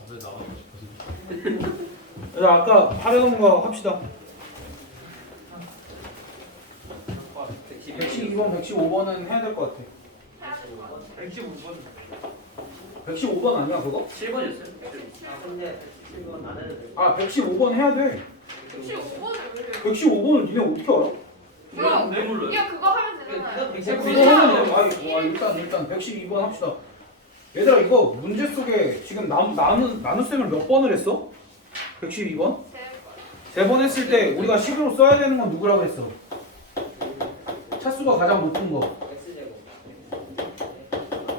갑자기 나가고 싶어서. 자, 아까 하려던 거 합시다. 112번, 115번은 해야 될 것 같아. 115번. 115번 아니야 그거? 7번이었어요? 아 근데 이건 안 해도 돼. 아 115번 해야 돼. 115번을 왜 해요? 115번을 니네 어떻게 알아? 그럼 네 몰라요. 그냥 그거 하면 되잖아요. 그거 하면 일단 112번 합시다. 얘들아 이거 문제 속에 지금 나눗셈을 몇 번을 했어? 112번? 세 번 했을 때 우리가 식으로 써야 되는 건 누구라고 했어? 차수가 가장 높은 거. X제곱.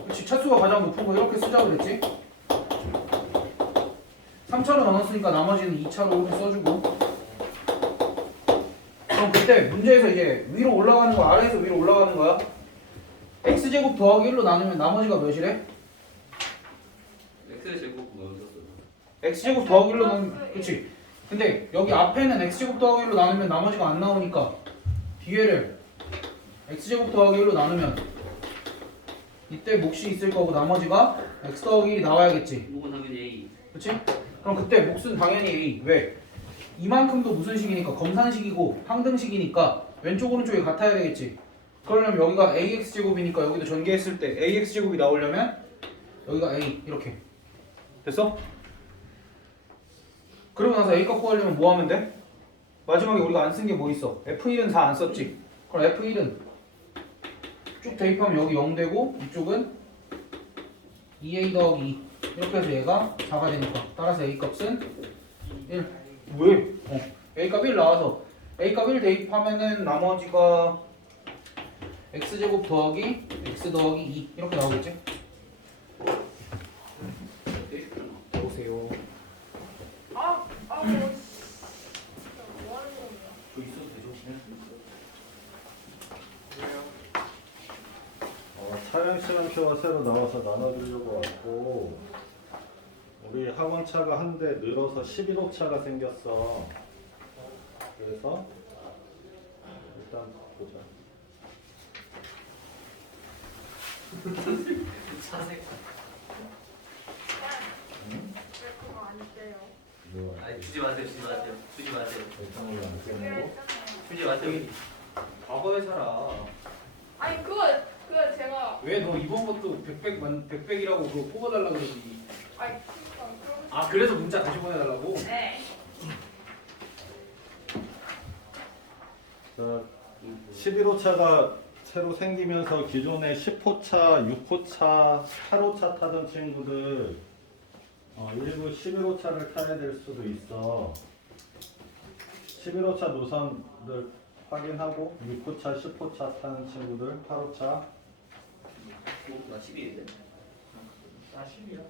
그렇지, 차수가 가장 높은 거 이렇게 쓰자고 그랬지? 3차로 나눴으니까 나머지는 2차로 써주고. 그럼 그때 문제에서 이제 위로 올라가는 거, 아래에서 위로 올라가는 거야? x제곱 더하기 1로 나누면 나머지가 몇이래? X제곱 넣었었어요. x제곱 더하기 1로 나누면, 그치? 근데 여기 앞에는 x제곱 더하기 1로 나누면 나머지가 안 나오니까 뒤에를 x제곱 더하기 1로 나누면 이때 몫이 있을 거고 나머지가 x 더하기 1이 나와야겠지. 이건 당연히 A. 그치? 그럼 그때 몫은 당연히 A. 왜? 이만큼도 무슨 식이니까 검산식이고 항등식이니까 왼쪽 오른쪽이 같아야 되겠지. 그러려면 여기가 AX제곱이니까 여기도 전개했을 때 AX제곱이 나오려면 여기가 A 이렇게 됐어? 그러고 나서 A 값 구하려면 뭐 하면 돼? 마지막에 우리가 안 쓴 게 뭐 있어? F1은 다 안 썼지? 그럼 F1은 쭉 대입하면 여기 0 되고 이쪽은 2A 더하기 2 이렇게 해서 얘가 4가 되니까 따라서 A 값은 1. 왜? A 값 1 나와서 A 값 1 대입하면은 나머지가 X제곱 더하기 X 더하기 2 이렇게 나오겠지? 보세요. 뭐 하는 거야? 저 있어도 되죠? 차량 시간표가 새로 나와서 나눠주려고 왔고 우리 학원차가 한 대 늘어서 11호차가 생겼어. 그래서 일단 보자. 차색. 왜 그거 안 돼요? 이거 아니 주지 마세요. 주지 마세요. 주지 마세요. 대상을 안 그게 쓰고 했잖아요. 주지 마세요. 과거에 살아. 아니 그거 제가 왜 너 이번 것도 100백이라고 그거 뽑아달라고 그러지? 아니 그러니까 그러고 아 그래서 문자 다시 보내달라고? 네. 자, 11호차가 새로 생기면서 기존에 10호차, 6호차, 8호차 타던 친구들 일부 11호차를 타야 될 수도 있어. 11호차 노선들 확인하고 6호차, 10호차 타는 친구들 8호차 나 12일인데. 나 10이야.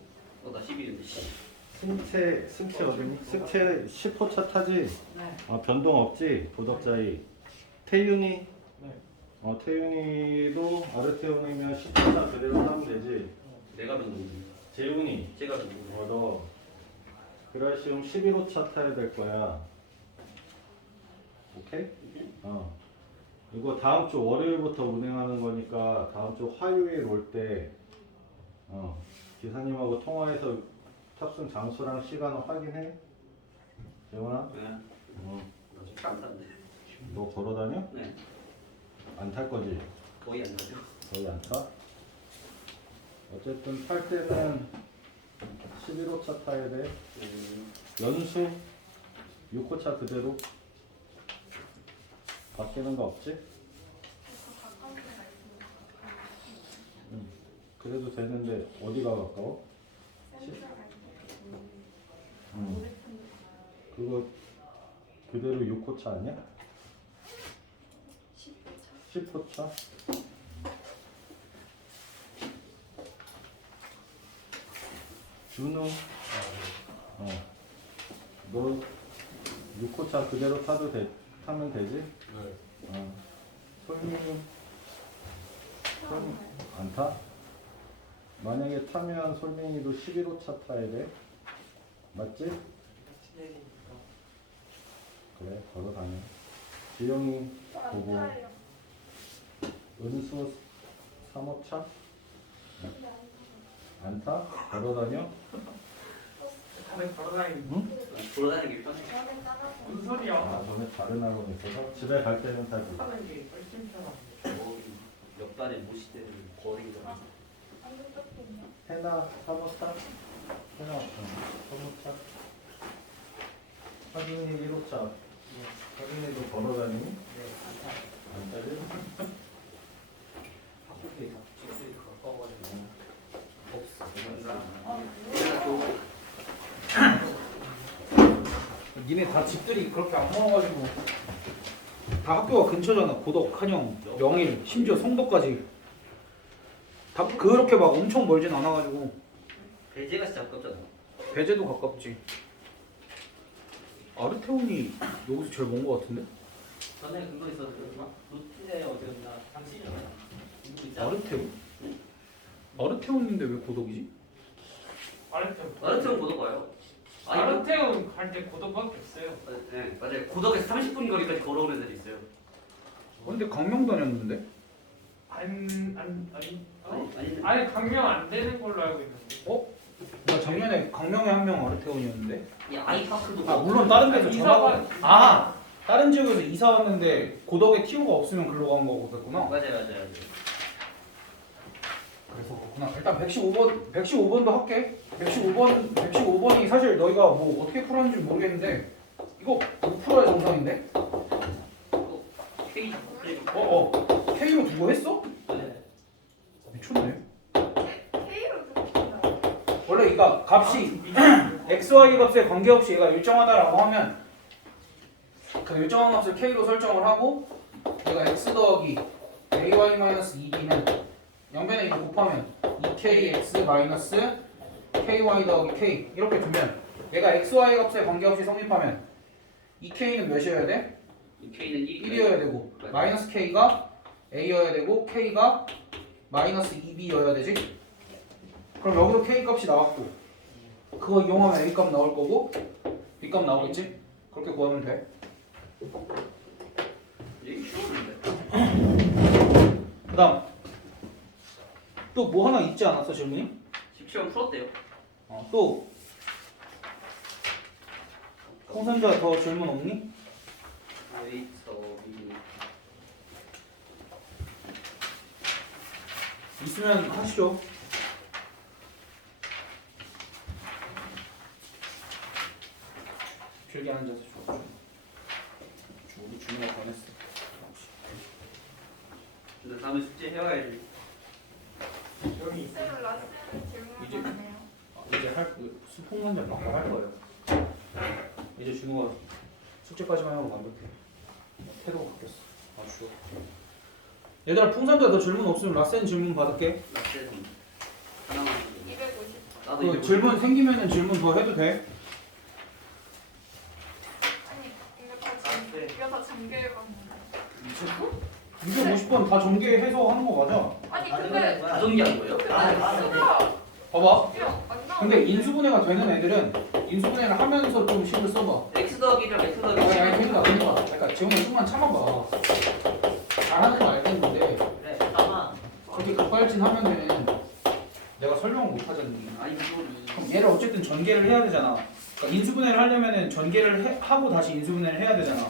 나 12일인데. 승채 어디니? 승채 10호차 타지? 네. 변동 없지? 보덕자이 태윤이? 네. 태윤이도 아르테온이면 10호차 그대로 타면 되지. 내가 변동이. 재훈이 제가 변동. 너 그라시움 11호차 타야 될 거야. 오케이? 이거 다음 주 월요일부터 운행하는 거니까 다음 주 화요일 올 때 기사님하고 통화해서 탑승 장소랑 시간 확인해. 재훈아? 네. 나 지금 안 타는데. 너 걸어 다녀? 네. 안 탈 거지? 거의 안 타죠. 거의 안 타? 어쨌든 탈 때는 11호차 타야 돼. 연수 6호차 그대로 바뀌는 거 없지? 가까운 데가 있으면 그래도 되는데 어디가 가까워? 센터가 그거 그대로 6호차 아니야? 10호차? 준우 너 6호차 그대로 타면 되지? 네. 솔민이 안 타? 만약에 타면 솔민이도 11호차 타야 돼. 맞지? 그래 걸어 다녀. 지영이 보고 은수 3호차? 안 타? 걸어 다녀? 다들 걸어다니는 돌아다니는 게 편해. 저는 따라서. 무슨 소리야? 아, 전에 다른 학원 있어서 집에 갈 때는 타지. 하는 게 훨씬 편하고. 몇 달에 모시되는 거리가. 방금 떴군요. 해나 사모차? 해나 사모차? 하준이 1호차. 하준이도 걸어다니니? 안 따지? 학교에 다 집들이 가까워가지고 없어. 아, 뭐야? 니네 다 집들이 그렇게 안 모아가지고 다 학교가 근처잖아. 고덕, 한영, 명일, 심지어 송도까지 다 그렇게 막 엄청 멀진 않아가지고 배제가 진짜 가깝잖아. 배제도 가깝지. 아르테온이 여기서 제일 먼 거 같은데? 전에 그거 있었는데 루틴에 어디였나 당신이었나? 누구 있잖아. 아르테온? 아르테온인데 왜 고덕이지? 아르테온 고덕 가요. 아니 아르테온 갈 때 고도밖에 없어요. 네 맞아요. 고덕에서 30분 거리까지 걸어오는 애들 있어요. 근데 강명 다녔는데? 아니 아니 강명 안 되는 걸로 알고 있는데. 나 작년에 강명에 한 명 아르테온이었는데? 이 아이파크도 아 물론 다른 데서 이사가 전화가 다른 지역에서 이사 왔는데 고덕에 티오가 없으면 글로 간 거구나. 맞아요. 그래서 그렇구나. 일단 115번도 할게. 115번이 사실 너희가 뭐 어떻게 풀었는지 모르겠는데 이거 못 풀어야 정상인데? K 자꾸 그리고 K로 두고 했어? 네. 미쳤네. K로 듣는다. 원래 이거 값이 XY 값에 관계없이 얘가 일정하다라고 하면 그 일정한 값을 K로 설정을 하고 얘가 X 더하기 AY-2B는 양변에 이거 곱하면 2KX 마이너스 KY 더하기 K 이렇게 두면 얘가 XY 값에 관계없이 성립하면 2K는 몇이어야 돼? 이 K는 1이어야 되고 마이너스 K가 A여야 되고 K가 마이너스 2B여야 되지? 그럼 여기도 K 값이 나왔고 그거 이용하면 A 값 나올 거고 B 값 나오겠지? 그렇게 구하면 돼. 얘기 쉬웠는데. 그 다음 또 뭐 하나 있지 않았어 질문이? 10시간 풀었대요. 또 홍선자 더 질문 없니? 웨이터 미 있으면 하시죠. 길게 앉아서 줘. 우리 준우가 변했어. 근데 다음에 숙제 해와야지. 여기 쌤 라스트 질문 이제- 하네요. 이제 그 수폭 문제 바로 할 거예요. 이제 준우가 숙제까지만 하고 완벽해. 태도가 바뀌었어. 아주. 얘들아 풍선자 너 질문 없으면 라센 질문 받을게. 라떼는 하나만. 250. 나도 그 이제 질문 생기면은 질문 더 해도 돼. 아니 이거 다 네. 이거 다 전개해봤는데. 미쳤어? 250번 다 전개해서 하는 거 맞아. 아니 근데 다 전개한 거예요? 근데 아, 수가 봐봐. 그냥 안 나와. 근데 인수분해가 되는 애들은 인수분해를 하면서 좀 식을 써봐. X 더하기랑 X 더하기. 아니 그러니까 지훈아 좀만 참아봐. 잘하는 거 알겠는데 그래 잠깐만. 그렇게 급발진하면은 내가 설명을 못 하잖니. 아니 이거 그럼 얘를 어쨌든 전개를 해야 되잖아. 그러니까 인수분해를 하려면은 전개를 하고 다시 인수분해를 해야 되잖아.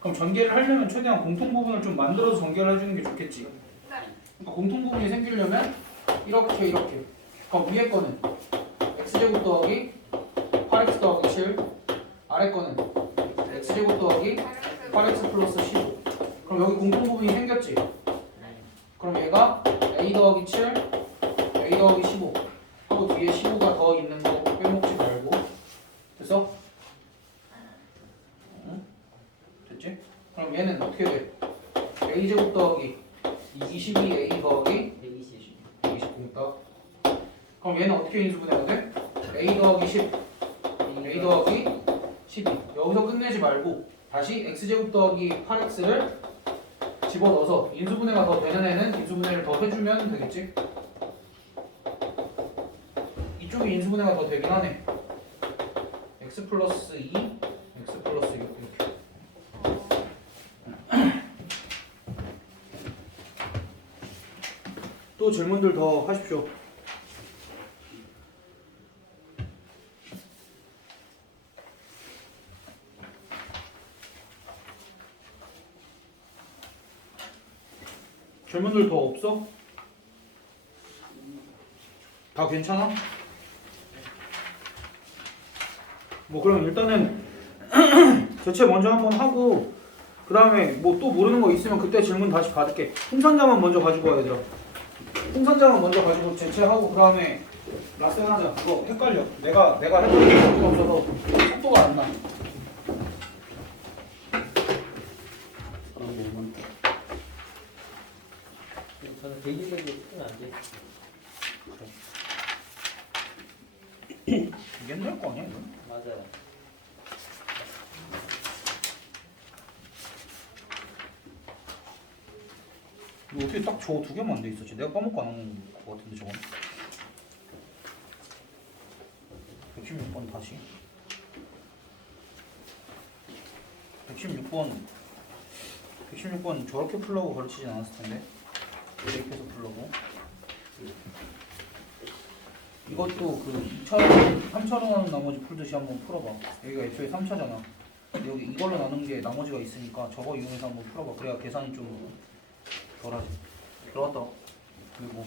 그럼 전개를 하려면 최대한 공통 부분을 좀 만들어서 전개를 해주는 게 좋겠지. 네. 그러니까 공통 부분이 생기려면 이렇게. 그럼 위에 거는 x제곱 더하기 8x 더하기 7, 아래 거는 x제곱 더하기 8x 플러스 15. 그럼 여기 공통 부분이 생겼지. 그럼 얘가 a 더하기 7, a 더하기 15 하고 뒤에 15가 더 있는 거 빼먹지 말고. 됐어? 응? 됐지? 그럼 얘는 어떻게 돼? a제곱 더하기 22a 더하기 120. 20공딱. 그럼 얘는 어떻게 인수분해가 돼? a 더하기 10, a 더하기 12. 여기서 끝내지 말고 다시 x제곱 더하기 8x를 집어넣어서 인수분해가 더 되는 애는 인수분해를 더 해주면 되겠지? 이쪽이 인수분해가 더 되긴 하네. x 플러스 2, x 플러스 6 이렇게. 또 질문들 더 하십시오. 질문들 더 없어? 다 괜찮아? 뭐 그럼 일단은 대체 먼저 한번 하고 그 다음에 뭐 또 모르는 거 있으면 그때 질문 다시 받을게. 풍선자만 먼저 가지고 와 얘들아. 풍선자만 먼저 가지고 제체하고 그 다음에 라센 하자. 그거 헷갈려. 내가 헷갈리는 게 없어서 속도가 안 나. 저는 대기적으로 쓰면 안 돼. 옛날 거 아니야 이거? 맞아요. 이거 어떻게 딱 저 두 개만 돼 있었지? 내가 까먹고 안 한 거 같은데 저건. 116번 다시. 116번 저렇게 풀라고 가르치진 않았을 텐데. 이렇게 해서 풀라고. 이것도 그 2차로 3차로 나눈 나머지 풀듯이 한번 풀어봐. 여기가 애초에 3차잖아. 여기 이걸로 나눈 게 나머지가 있으니까 저거 이용해서 한번 풀어봐. 그래야 계산이 좀 덜하지. 들어갔다. 그리고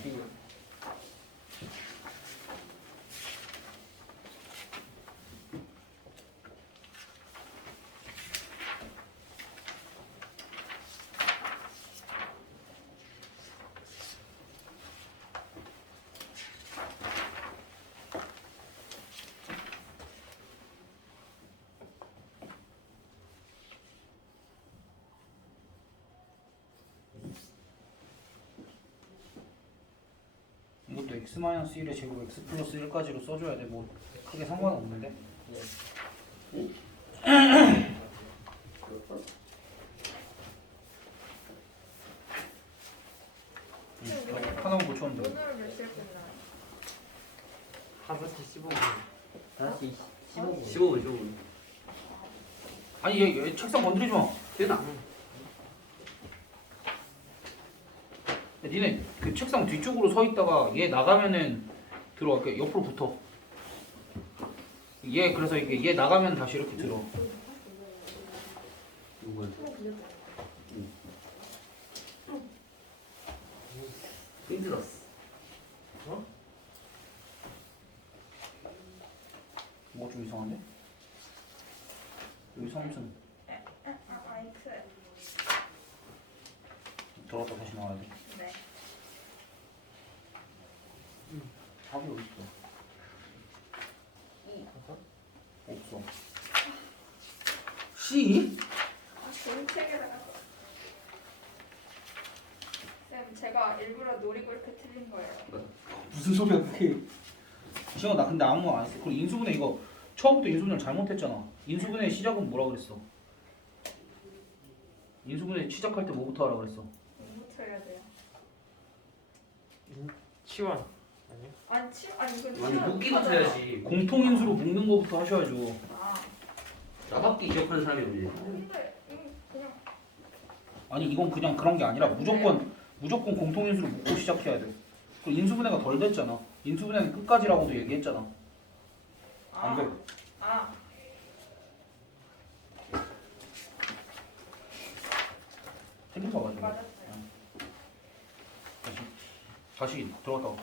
이것도 x-1의 제곱 x 플러스 1까지로 써줘야 돼. 뭐 크게 상관없는데. 하나만 고쳤는데. 오늘은 몇 시에 끝나요? 5시 15분. 다시 15분. 15분. 아니 얘 책상 건드리지 마. 되나? 니네 그 책상 뒤쪽으로 서 있다가 얘 나가면은 들어와. 그 옆으로 붙어. 얘 그래서 이게 얘 나가면 다시 이렇게 들어. 누구야? 힘들었어. 뭐 좀 이상한데? 여기 삼순 아이크. 들어갔다 다시 나와야 돼. 네. 답이 어디 있어? 없어. C? 아, 좋은 책에다가. 쌤, 제가 일부러 노리고 이렇게 틀린 거예요. 무슨 소리야 그게? 시영아 나 근데 아무 말 안 했어. 그리고 인수분해 이거 처음부터 인수분해를 잘못했잖아. 인수분해 시작은 뭐라 그랬어? 인수분해 시작할 때 뭐부터 하라 그랬어? 뭐부터 해야 돼요? 치원. 아니요? 아니 이건 아니 치워 묶기부터 못하잖아. 해야지. 공통인수로 묶는 거부터 하셔야죠. 아, 나밖에 기억하는 사람이 없지. 근데 그냥 아니 이건 그냥 그런 게 아니라 무조건 공통인수로 묶고 시작해야 돼. 그리고 인수분해가 덜 됐잖아. 인수분해는 끝까지라고도 얘기했잖아. 안 돼. 아, 틀린 거 가지고. 맞았어요. 다시 들어갔다 와.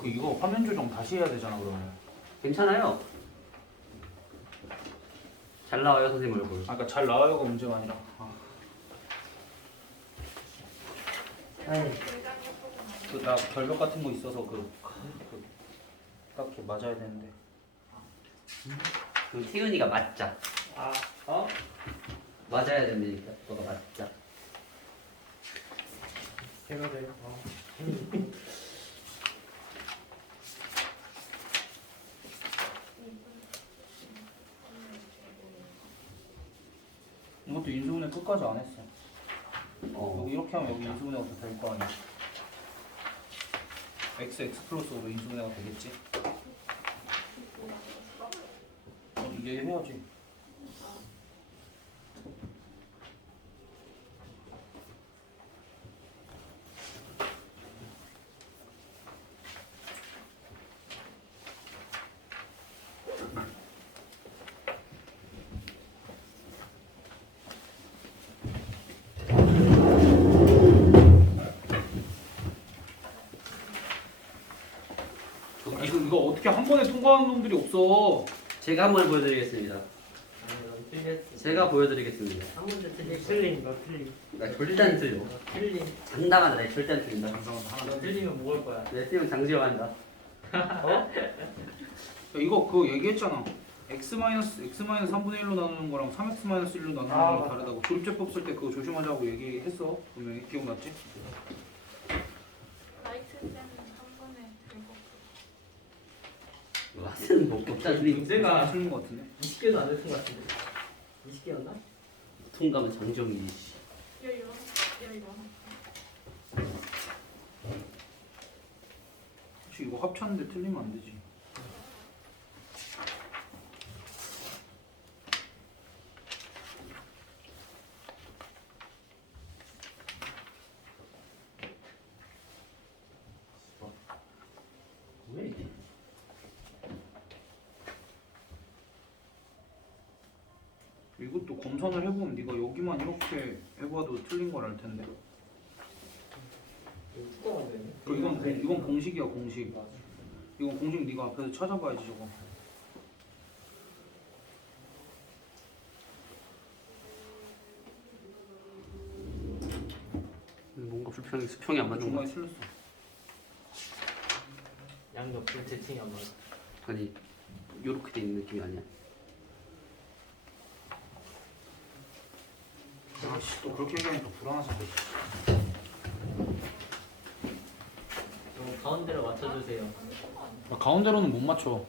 그 이거 화면 조정 다시 해야 되잖아 그러면. 괜찮아요. 잘 나와요 선생님 얼굴. 아까 잘 나와요가 문제가 아니라. 굉장히 예쁘구나. 그나 결벽 같은 거 있어서 딱 이렇게 맞아야 되는데. 그럼 태윤이가 맞자. 아, 어? 맞아야 된다니까. 너가 맞자. 제가 돼요. 이것도 인수분해 끝까지 안 했어. 어. 여기 이렇게 하면 여기 인수분해가 또 될 거 아니야. x 플러스로 인수분해가 되겠지. 이게 해야지. 이거 어떻게 한 번에 통과하는 놈들이 없어. 제가 한번 보여드리겠습니다. 아니 넌 틀렸어. 제가 보여드리겠습니다. 한 문제 틀림. 너 틀림. 나 절대 안 틀려. 틀림. 장담한다. 내 절대 안 틀린다. 너 틀리면 먹을 거야. 내 팀은 장지영한다. 어? 야, 이거 그거 얘기했잖아. x-3분의 1로 나누는 거랑 3x-1로 나누는 거랑 맞다. 다르다고. 조립제법 쓸 때 그거 조심하자고 얘기했어. 분명히 기억났지? 라이트 때는 한 번에 들고. 와스는 먹고 짜증이 문제가 틀린 거 같은데. 20개도 안 됐던 것 같은데. 20개였나? 통과면 장정이. 여기 와. 여기 와. 혹시 이거 합쳤는데 틀리면 안 되지. 왜 이게? 이것도 검산을 해보면 네가 여기만 이렇게 해봐도 틀린 걸 알 텐데. 뚜껑 되네. 그 이건 공식이야 공식. 이건 공식 네가 앞에서 찾아봐야지 저거. 뭔가 불평이 수평이 안 맞는 거 중간에 같아. 틀렸어. 양옆으로 대칭이 안 맞아. 아니 요렇게 돼 있는 느낌이 아니야. 아씨 또 그렇게 얘기하니까 불안하잖아. 너 가운데로 맞춰주세요. 가운데로는 못 맞춰.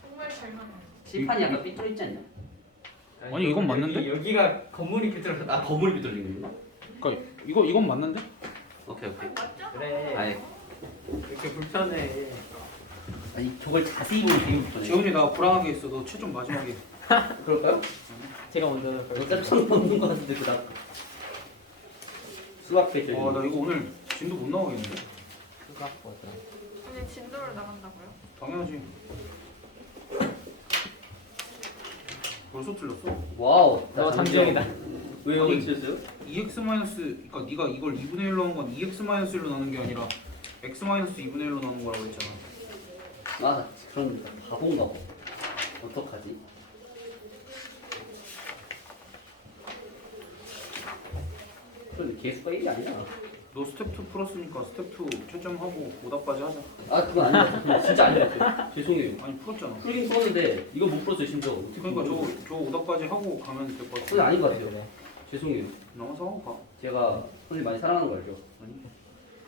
정말 잘 맞네. 칠판이 약간 삐뚤어 있지 않냐? 아니, 이건 맞는데? 여기가 건물이 삐뚤어졌다. 아 거물이 삐뚤어진 거구나. 그러니까 이건 맞는데? 오케이 오케이. 맞죠? 그래. 아니 이렇게 불편해. 아니 저걸 자세히 보면 되게 불편해. 재훈이 나 불안하게 했어. 너 최종 마지막에. 그럴까요? 제가 먼저 너 짭처럼 먹는 거 같은데 그다. 수학 배절. 나 이거 오늘 진도 못 나가겠는데? 수학 버전. 오늘 진도를 나간다고요? 당연하지. 벌써 틀렸어? 와우. 너 장지영이다. 왜요? 아니, 틀렸어요? 2x 그러니까 네가 이걸 2분의 1로 한 건 2x-1로 나눈 게 아니라 x-2분의 1로 나눈 거라고 했잖아. 맞아. 그럼 바본가 봐. 어떡하지? 그런데 개수가 1이 아니야. 너 스텝 2 풀었으니까 스텝 2 채점하고 오답까지 하자. 아 그건 아닌 것 같아. 그건 진짜 아닌 것 같아. 죄송해요. 아니 풀었잖아. 풀긴 풀었는데 이거 못 풀었어요 심지어. 어떻게 그러니까 풀었어요? 저 오답까지 하고 가면 될 것 같아. 그건 아닌 것 같아요. 죄송해요. 나와서 하고 가. 제가 선생님 많이 사랑하는 거 알죠? 아니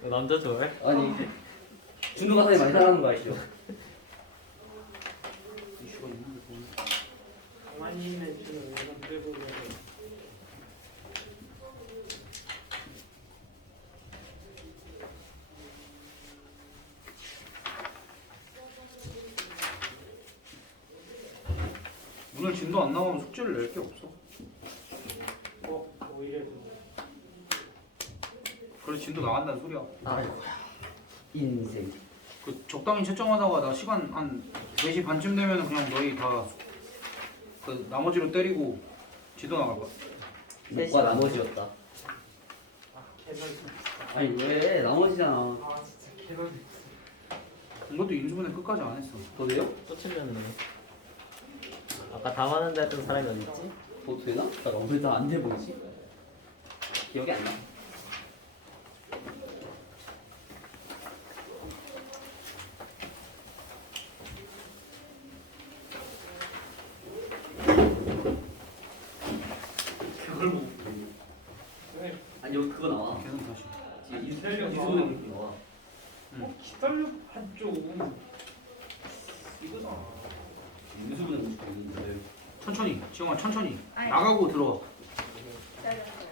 너 남자 좋아해? 아니 준우가 선생님 많이 사랑하는 거 아시죠? 이슈가 있는데 그건. 가만히 있는 주는 이런 끌고 그래. 오늘 진도 안 나오면 숙제를 낼 게 없어. 오히려 그래 진도 나간다는 소리야. 아이고야. 인생. 그 적당히 채점하다가 나 시간 한 4시 반쯤 되면 그냥 너희 다 그 나머지로 때리고 지도 나갈 거야. 목과 나머지였다. 아 개설. 아니 왜 나머지잖아. 아 진짜 개설. 이것도 인수분해 끝까지 안 했어. 더돼요? 또 틀렸네. 아까 담았는데 했던 사람이 어디 있지? 더 되나? 잠깐 왜 다 안 돼 보이지? 기억이 안 나. 그걸 못. 아니 여기 그거 나와. 계속 다시. 이수는 나와. 기다려 한쪽. 이거다. 유수분은 무조건 있는데. 천천히 지영아 천천히 아니. 나가고 들어와. 기다렸어요.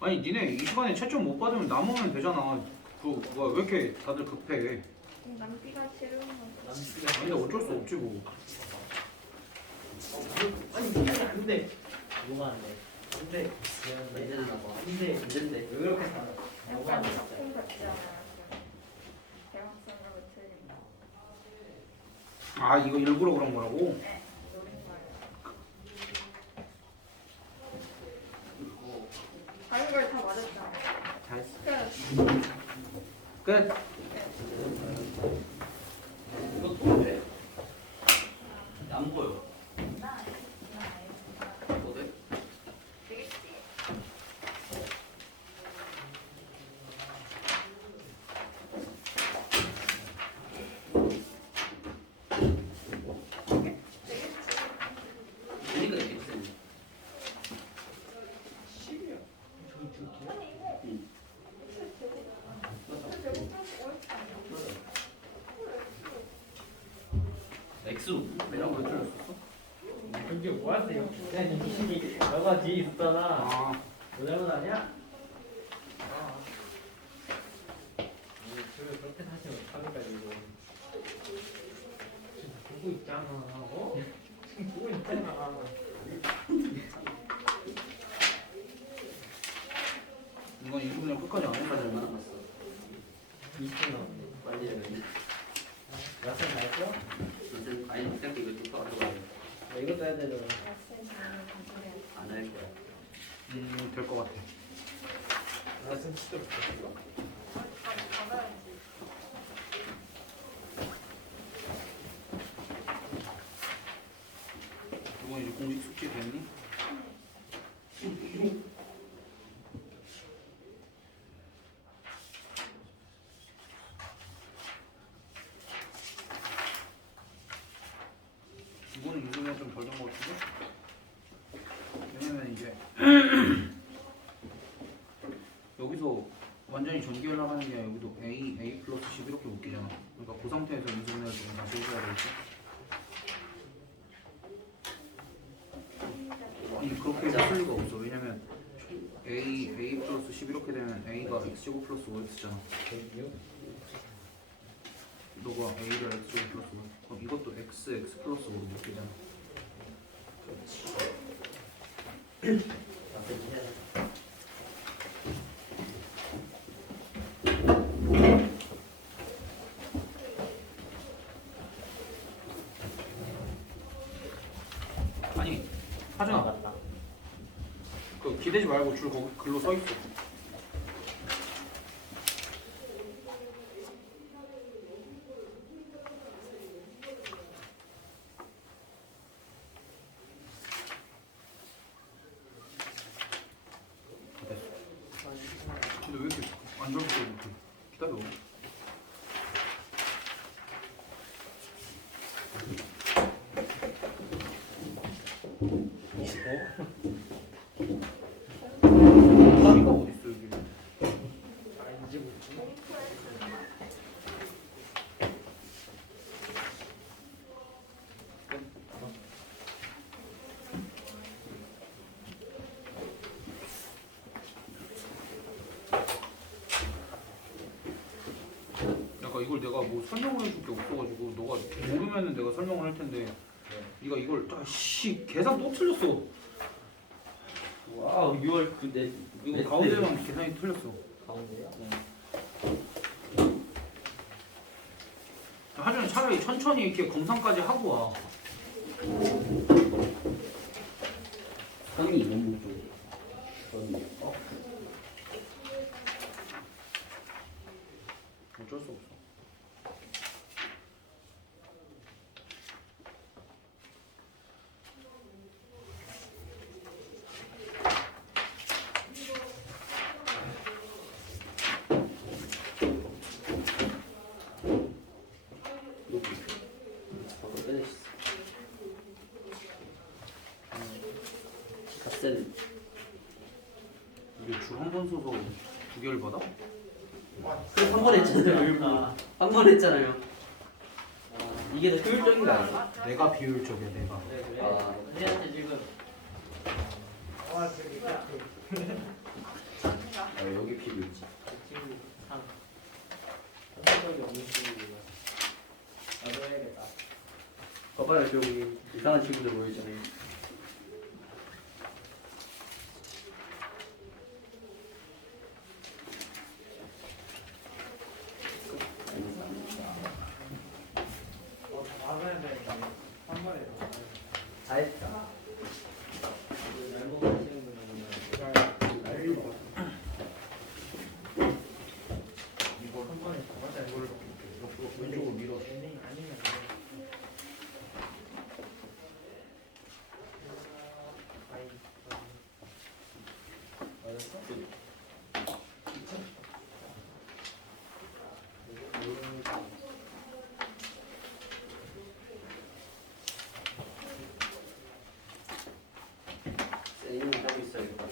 아니 니네 이 시간에 채점 못 받으면 남으면 되잖아. 뭐야 왜 이렇게 다들 급해? 남비가 싫은 거. 근데 어쩔 수 없지 뭐. 아니 이게 안 돼. 뭐가 안 돼? 안 돼. 안 되나 봐. 안 돼. 안 된대. 왜 그렇게 살아? 뭐가 안 약간 돼? 작품 같지 않아요? 대학생으로 틀린 거. 아 이거 일부러 그런 거라고? 네, 노린 거예요. 끝. 이거 또 돼? 안 보여. 뭐 돼? 되겠지. 되니까 되겠지. X로 내가 왜 틀렸었어? 이게 뭐 하세요? 이 너가 뒤에 있었잖아. 아, 너 잘못 아니야? 저를 그렇게 사시면 어떡합니까 이거? 지금 보고 있잖아. 어? 지금 보고 있잖아. 이건 이 부분을 끝까지 안 얼마나 해가지고. 남았어? 20분 남았네. 빨리 해야 돼. 약속 다 했어? 선생님, 아니 어차피 이거 또 가져가야 돼. 나 이것도 해야 되잖아. 안 할 거야. 될 것 같아. 나 지금 진짜 못했어. 받아야지. 이건 이제 공식 숙제 됐니? 이거는 이거는 좀 덜 된 것 같은데? 왜냐면 이제 여기서 완전히 전기 연락하는 게 아니라 여기도 A 플러스 10 이렇게 묶이잖아. 그러니까 그 상태에서 인수분해를 좀 다시 해줘야 되겠지? 아니 그렇게 쓸 리가 없어. 왜냐면 A 플러스 10 이렇게 되면 A가 X제곱 플러스 5X잖아. 너가 A를 X제곱 플러스 5 그럼 이것도 X 플러스 5로 묶이잖아. 아니 하준아 맞다. 그 기대지 말고 줄 거기 글로 서 있어. 근데 왜 이렇게 안 적었어? 이렇게 기다려. 다리가 어디 있어 여기? 알지 못. 약간 이걸 내가 뭐 설명을 해줄 게 없어가지고 너가 모르면은 내가 설명을 할 텐데 네가 이걸 아씨 계산 또 틀렸어. 와우 6월 9일. 이거 가운데만 계산이 틀렸어. 가운데요? 하준이 차라리 천천히 이렇게 검산까지 하고 와. 선이 너무 좀 선이 어쩔 수 없어. 바로 빼냈어. 값센 이게 줄 한 번 써서 2개를 받아? 그래 한 번 했잖아요. 한 번 했잖아요. 이게 더 효율적인 거 아니야? 내가 비효율적이야 내가. 네 그래. 아. 언니한테 지금. 여기 필요 있지. 친구 상. 한국적이 없는 친구가. 나도 해야겠다. 봐봐요 저기 이상한 친구들 모이잖아요. 나가야 돼. 한 번에. 다 했다. 날먹 하시는 분은 이걸 한 번에 쌤이 하고 있어야겠다.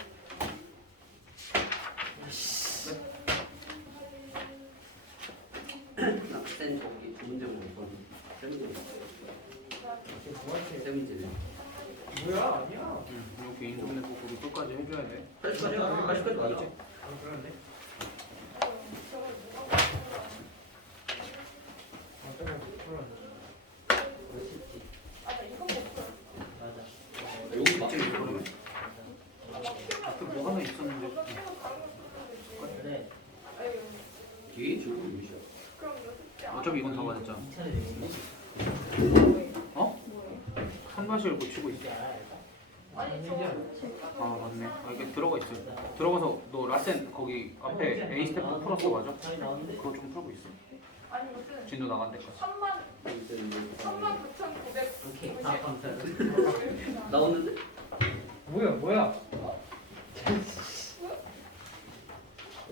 쌤 거기 두 문제 보고 있거든. 세 문제 세 문제네. 뭐야? 아니야. 이거 개인 정보 보고 끝까지 해줘야 돼. 80까지 맞지? 그런데. 아, 나 이거 못 풀어. 맞아. 여기 맞지? 그러면? 앞에 뭐 하나 있었는데. 그래. 아유, 뒤에 주고 유시야. 그럼 너 숙제 안 어차피 이건 다 맞았잖아. 2차례 되겠네. 뭐해? 어? 뭐해? 선반식을 고치고 있어. 아니, 저 제가 아 맞네. 아 이게 들어가 있어. 들어가서 너 라센 거기 앞에 A 스텝 풀었어 맞아? 잘 나오는데? 그거 좀 풀고 있어. 아니 무슨 진도 나간 데까지. 39,900 오케이. 아, 감사합니다. 나오는데? 뭐야?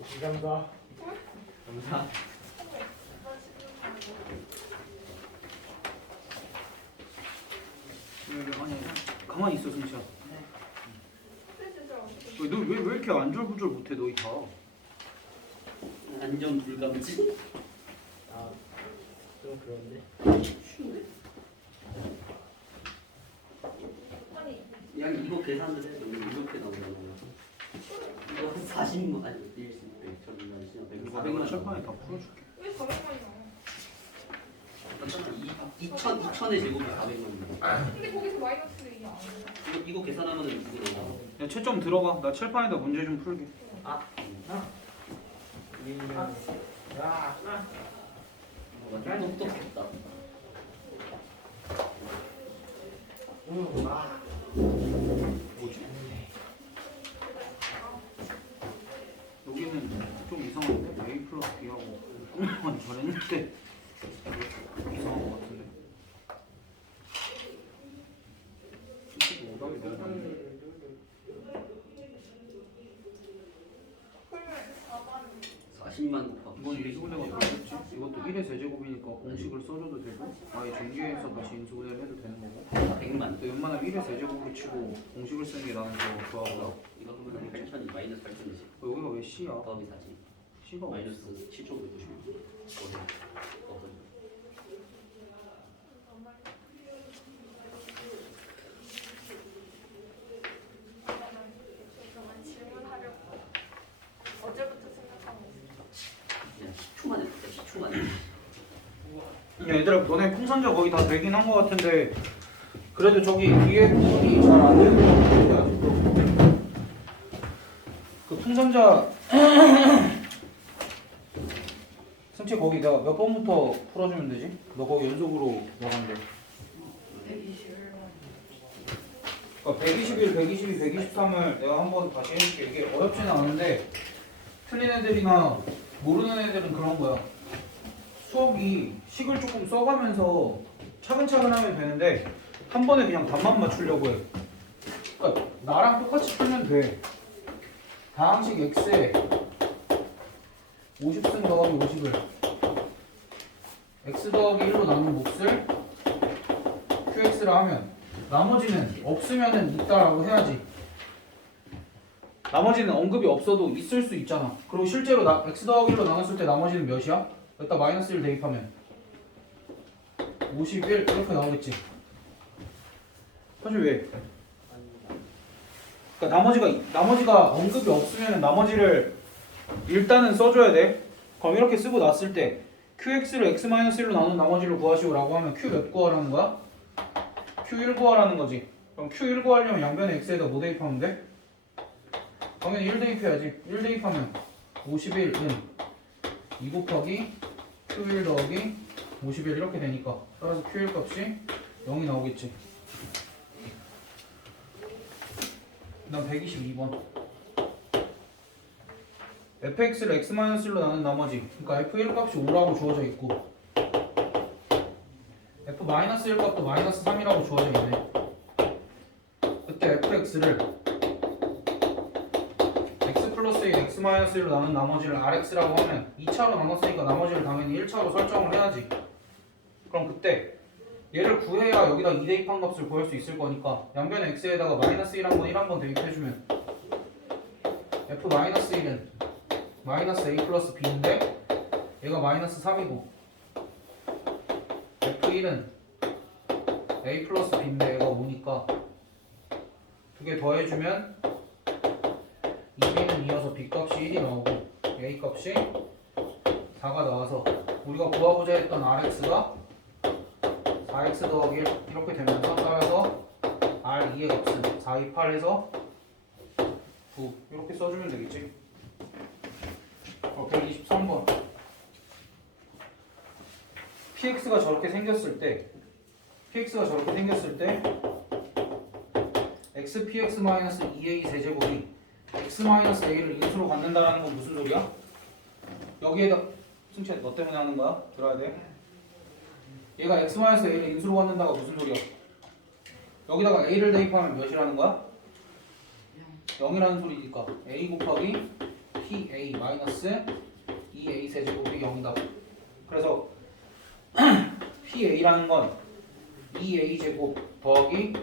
감사합니다. 감사. 아니 가만히 있어 승치야. 스트레스 너 왜 이렇게 안절부절 못해 너희 다? 안전 불감지? 아, 좀 그런데. 쉬운데? 아니 그냥 이거 계산을 해. 여기 이렇게 나오잖아. 이거 한 40만 아니 1, 100, 1000, 100, 400만 400만 철판에 다 풀어줄게. 왜 400만이 나와? 2천의 제곱이 400만이야. 근데 거기서 마이너스 이게 안 돼. 이거 계산하면은 이거 나와. 야 채점 들어가. 나 칠판에다 문제 좀 풀게. 아, 야, 완전 똑똑했다. 여기는 좀 이상한데? A 플러스 B하고 조금만 잘했는데 이상한 것 같은데? 솔직히 오답이 내가 나는데 40만 곱하기 이건 인수분해가 그렇겠지? 이것도 1의 세제곱이니까 공식을 써줘도 되고 아예 전개해서 다시 인수분해를 해도 되는 거고 100만. 또 웬만하면 1의 세제곱을 치고 공식을 쓰는 게 나는 더 좋아하고 이거 하면 8천이 마이너스 8천이지. 여기가 왜 C야? 더하기 4지. C가 어디 마이너스 있어? 7,595. 그만 질문하려고 어제부터 생각하고 있어. 그냥 10초 만에 진짜 10초 만에. 야, 얘들아 너네 풍선자 거의 다 되긴 한 것 같은데 그래도 저기 위에 부분이 잘 안 되는 것 같은데 그 풍선자 승채 거기 내가 몇 번부터 풀어주면 되지? 너 거기 연속으로 나간대. 그러니까 121, 122, 123을 내가 한번 다시 해줄게. 이게 어렵지는 않은데 틀린 애들이나 모르는 애들은 그런 거야. 수업이 식을 조금 써가면서 차근차근 하면 되는데 한 번에 그냥 답만 맞추려고 해. 그러니까 나랑 똑같이 풀면 돼. 다항식 x에 50승 더하기 50을 x 더하기 1로 나눈 몫을 qx라 하면 나머지는 없으면은 있다라고 해야지. 나머지는 언급이 없어도 있을 수 있잖아. 그리고 실제로 x 더하기 1로 나눴을 때 나머지는 몇이야? 여기다 마이너스 1 대입하면 51 이렇게 나오겠지. 사실 왜? 그러니까 나머지가 언급이 없으면 나머지를 일단은 써줘야 돼. 그럼 이렇게 쓰고 났을 때 qx를 x-1로 나눈 나머지를 구하시오라고 하면 q 몇 구하라는 거야? q1 구하라는 거지. 그럼 q1 구하려면 양변에 x에다 뭐 대입하면 돼? 당연히 1 대입해야지. 1 대입하면 51은 2 곱하기 q1 더하기 51 이렇게 되니까 따라서 q1 값이 0이 나오겠지. 그 다음 122번 fx를 x-1로 나눈 나머지 그러니까 f1 값이 5라고 주어져 있고 f-1 값도 마이너스 3이라고 주어져 있네. 그때 fx를 x 플러스 A x 마이너스 1로 나눈 나머지를 RX라고 하면 2차로 나눴으니까 나머지를 당연히 1차로 설정을 해야지. 그럼 그때 얘를 구해야 여기다 2 대입한 값을 구할 수 있을 거니까 양변의 x에다가 마이너스 1 한 번 대입해주면 f 마이너스 1은 마이너스 a 플러스 b인데 얘가 마이너스 3이고 f1은 a 플러스 b인데 얘가 5니까 두 개 더해주면 2b는 2여서 b 값이 1이 나오고 a 값이 4가 나와서 우리가 구하고자 했던 rx가 4x 더하기 1 이렇게 되면서 따라서 R2의 값은 4, 2, 8에서 9 이렇게 써주면 되겠지. 123번 px가 저렇게 생겼을 때 x px-2a 세제곱이 x-a를 인수로 갖는다라는 건 무슨 소리야? 여기에다 승채 너 때문에 하는 거야? 들어야 돼. 얘가 x-a를 인수로 갖는다가 무슨 소리야? 여기다가 a를 대입하면 몇이라는 거야? 0이라는 소리니까 a 곱하기 pa-2a 세제곱이 0이다. 그래서 pa라는 건 2a 제곱 더하기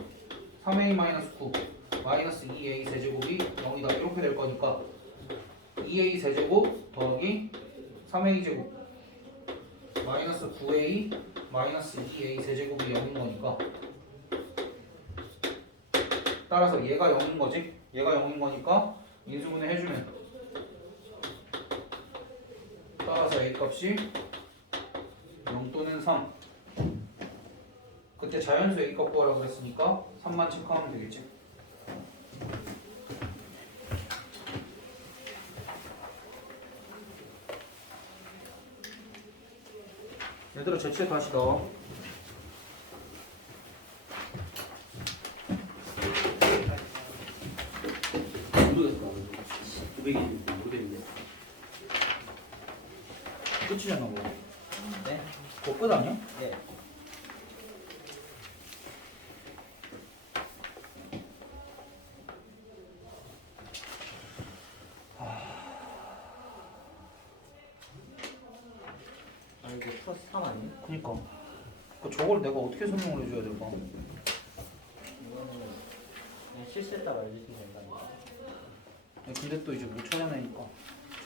3a-9 마이너스 2a 세제곱이 0이다. 이렇게 될 거니까 2a 세제곱 더하기 3a 제곱 마이너스 9a 마이너스 2a 세제곱이 0인 거니까 따라서 얘가 0인 거지. 얘가 0인 거니까 인수분해 해주면 따라서 a 값이 0 또는 3 그때 자연수 a 값 구하라고 그랬으니까 3만 체크하면 되겠지. 얘들아 제치에 다시 나와. 모르겠어. 900이 모르겠네. 끝이잖아 뭐. 네? 그거 끝 아니야? 네. 아 이거 플러스 3 아니에요? 그니까 저걸 내가 어떻게 설명을 해줘야 될까? 이거는 그냥 실수했다고 알려주시면 된다니까. 근데 또 이제 못 찾아내니까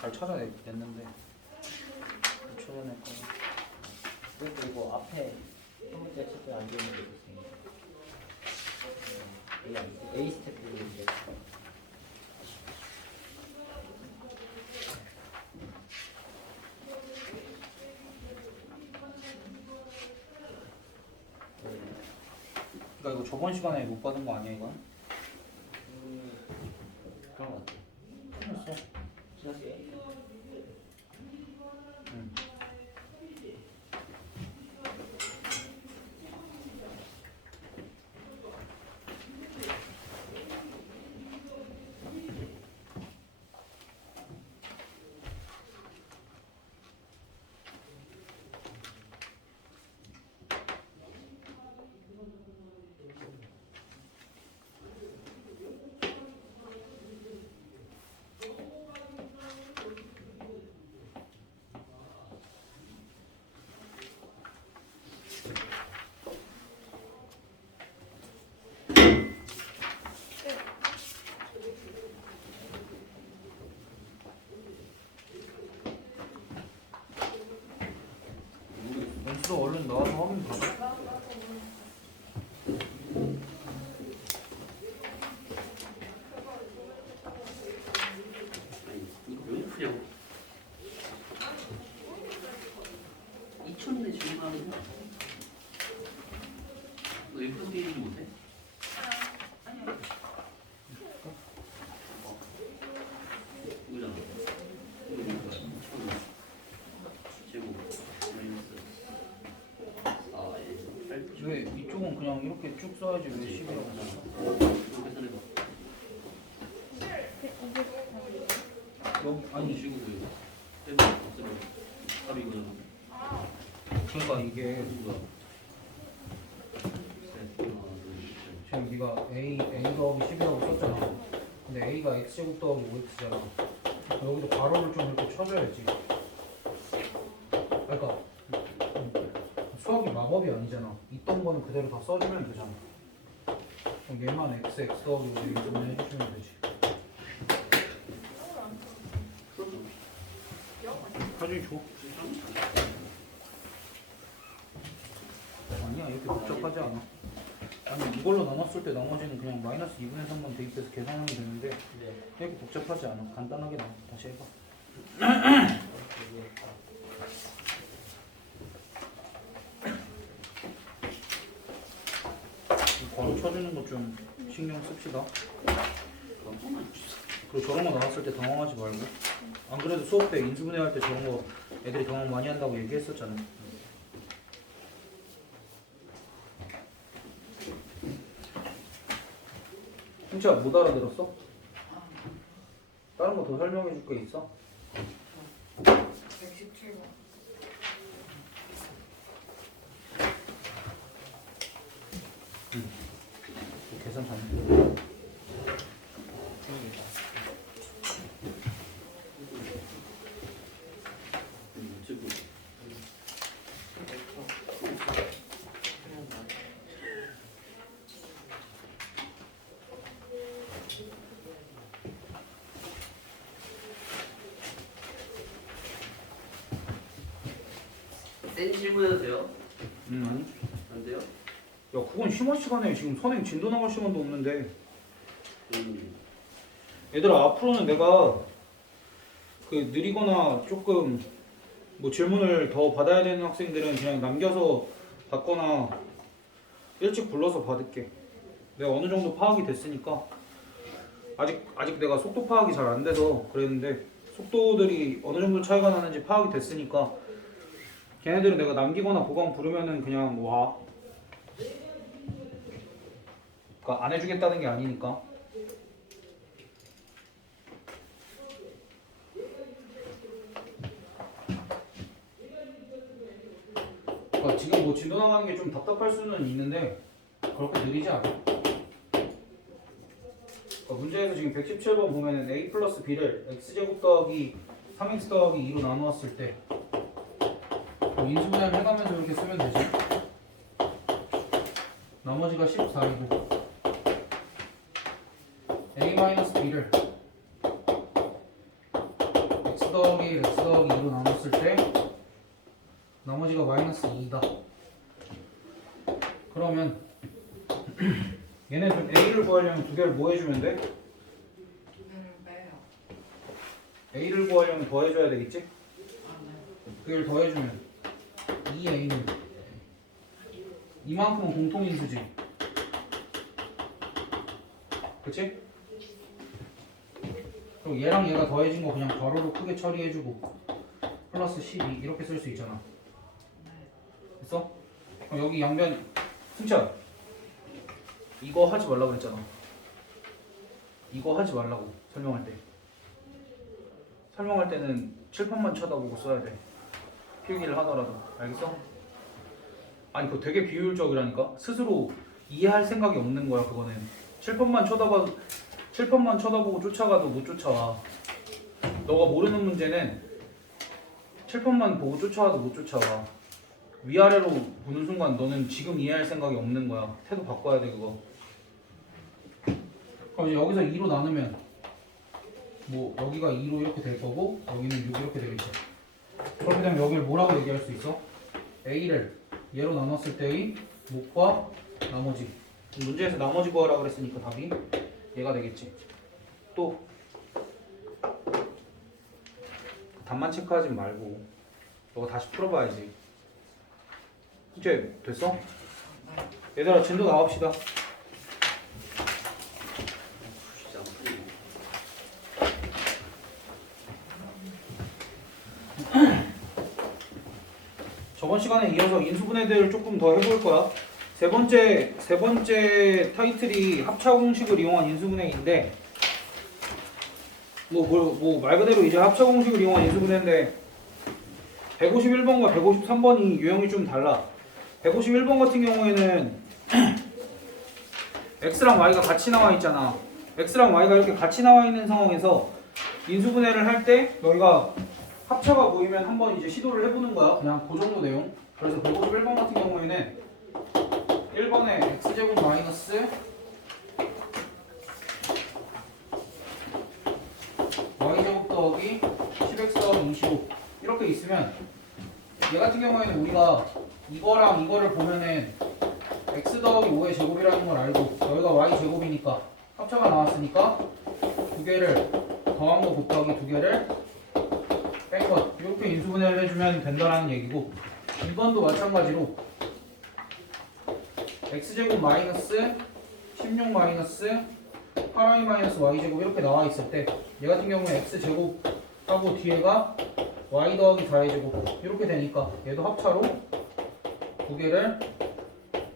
잘 찾아냈는데 못 찾아낼 거야. 그리고 이거 앞에 첫 번째 책에 안 되는 게 있습니다. A 스텝인데 그러니까 이거 저번 시간에 못 받은 거 아니야 이건? 그런 것 같아요. 틀렸어. 지났어요? 응. 연수도 얼른 나와서 확인 받아. 아니 이거 왜 푸냐고. 2,000원에 주는 거 하는 거야. 너 F 게임 못해? 이거잖아. 이거 뭐야? 1,000원. 제곱 마이너스 4에서 8. 왜 이쪽은 그냥 이렇게 쭉 써야지 왜 10이라고 써? 이거 계산해봐. 여기 아니 아니 쉬고 빼고 없으면 답이 이거잖아. 그러니까 이게 이거야. 셋, 하나, 둘, 셋. 지금 네가 a 더하기 10이라고 썼잖아. 근데 a가 x제곱 더하기 5x잖아. 여기도 가로를 좀 이렇게 쳐줘야지. 그러니까 수학이 마법이 아니잖아. 있던 거는 그대로 다 써주면 되잖아. 그럼 얘만 x, x 더하기 5 이렇게 해주시면 되지. 사진이 줘. 아니야, 이렇게 복잡하지 않아. 아니, 이걸로 나눴을 때 나머지는 그냥 마이너스 2분의 3만 대입해서 계산하면 되는데 네. 이렇게 복잡하지 않아. 간단하게 나와. 다시 해봐. 바로 쳐주는 거 좀 신경 씁시다. 그리고 저런 거 나왔을 때 당황하지 말고. 안 그래도 수업 때 인수분해 할 때 저런 거 애들이 당황 많이 한다고 얘기했었잖아. 진짜 못 알아들었어? 다른 거 더 설명해 줄 거 있어? 117번. 계산 다 해. 지금 센 질문해도 돼요? 아니. 안 돼요? 야, 그건 심화 시간에 지금 선행 진도 나갈 시간도 없는데. 얘들아, 앞으로는 내가 그 느리거나 조금 뭐 질문을 더 받아야 되는 학생들은 그냥 남겨서 받거나 일찍 불러서 받을게. 내가 어느 정도 파악이 됐으니까. 아직 내가 속도 파악이 잘 안 돼서 그랬는데 속도들이 어느 정도 차이가 나는지 파악이 됐으니까 걔네들은 내가 남기거나 보강 부르면은 그냥 와. 그러니까 안 해주겠다는 게 아니니까. 그러니까 지금 뭐 진도 나가는 게 좀 답답할 수는 있는데 그렇게 느리지 않아. 그러니까 문제에서 지금 117번 보면은 a 플러스 b를 x제곱 더하기 3x 더하기 2로 나누었을 때 인수분해를 해가면서 이렇게 쓰면 되지. 나머지가 14이고 a-b를 x 더하기 x 더하기 2로 나눴을 때 나머지가 마이너스 2다. 그러면 얘네 좀 a를 구하려면 두 개를 뭐 해주면 돼? a를 구하려면 더 해줘야 되겠지? 두 개를 더 해주면 2a는 이만큼은 공통인수지. 그치? 그리고 얘랑 얘가 더해진 거 그냥 괄호로 크게 처리해주고 플러스 12 이렇게 쓸 수 있잖아. 됐어? 그럼 여기 양변 승찬 이거 하지 말라고 그랬잖아. 이거 하지 말라고 설명할 때. 설명할 때는 칠판만 쳐다보고 써야 돼. 필기를 하더라도. 알겠어? 아니 그거 되게 비효율적이라니까. 스스로 이해할 생각이 없는 거야 그거는. 칠판만 쳐다보고 쫓아가도 못 쫓아와. 너가 모르는 문제는 칠판만 보고 쫓아와도 못 쫓아와. 위아래로 보는 순간 너는 지금 이해할 생각이 없는 거야. 태도 바꿔야 돼 그거. 그럼 이제 여기서 2로 나누면 뭐 여기가 2로 이렇게 될 거고 여기는 6 이렇게 되겠죠. 그렇게 되면 여기를 뭐라고 얘기할 수 있어? a를 얘로 나눴을 때의 목과 나머지. 문제에서 나머지 구하라 그랬으니까 답이 얘가 되겠지. 또 답만 체크하지 말고 너가 다시 풀어봐야지. 이제 됐어? 얘들아 진도 나갑시다. 진짜 안 풀리네. 저번 시간에 이어서 인수분해들을 조금 더 해볼 거야. 세 번째 타이틀이 합차 공식을 이용한 인수분해인데 뭐 말 그대로 이제 합차 공식을 이용한 인수분해인데 151번과 153번이 유형이 좀 달라. 151번 같은 경우에는 x랑 y가 같이 나와 있잖아. x랑 y가 이렇게 같이 나와 있는 상황에서 인수분해를 할 때 너희가 합차가 보이면 한번 이제 시도를 해보는 거야. 그냥 그 정도 내용. 그래서 151번 같은 경우에는 1번에 x제곱 마이너스 y제곱 더하기 10x 더하기 25 이렇게 있으면 얘 같은 경우에는 우리가 이거랑 이거를 보면은 x 더하기 5의 제곱이라는 걸 알고 여기가 y 제곱이니까 합차가 나왔으니까 두 개를 더한 거 곱하기 두 개를 뺀 것 이렇게 인수분해를 해주면 된다라는 얘기고 2번도 마찬가지로 x제곱 마이너스 16 마이너스 8y 마이너스 y제곱 이렇게 나와 있을 때 얘 같은 경우에 x제곱 하고 뒤에가 y 더하기 4의 제곱 이렇게 되니까 얘도 합차로 두 개를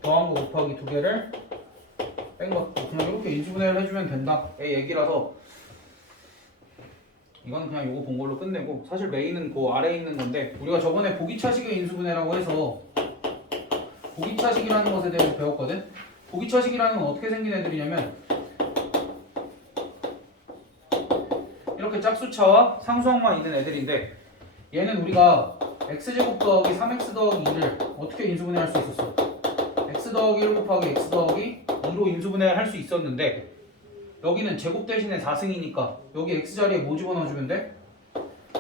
더한 거 곱하기 두 개를 뺀 것 그냥 이렇게 인수분해를 해주면 된다 의 얘기라서 이건 그냥 요거 본 걸로 끝내고 사실 메인은 그 아래에 있는 건데 우리가 저번에 보기차식의 인수분해라고 해서 보기차식이라는 것에 대해서 배웠거든. 보기차식이라는 건 어떻게 생긴 애들이냐면 이렇게 짝수차와 상수항만 있는 애들인데 얘는 우리가 x제곱 더하기 3x 더하기 2를 어떻게 인수분해할 수 있었어? x 더하기 1 곱하기 x 더하기 2로 인수분해를 할 수 있었는데 여기는 제곱 대신에 4승이니까 여기 x 자리에 뭐 집어넣어주면 돼?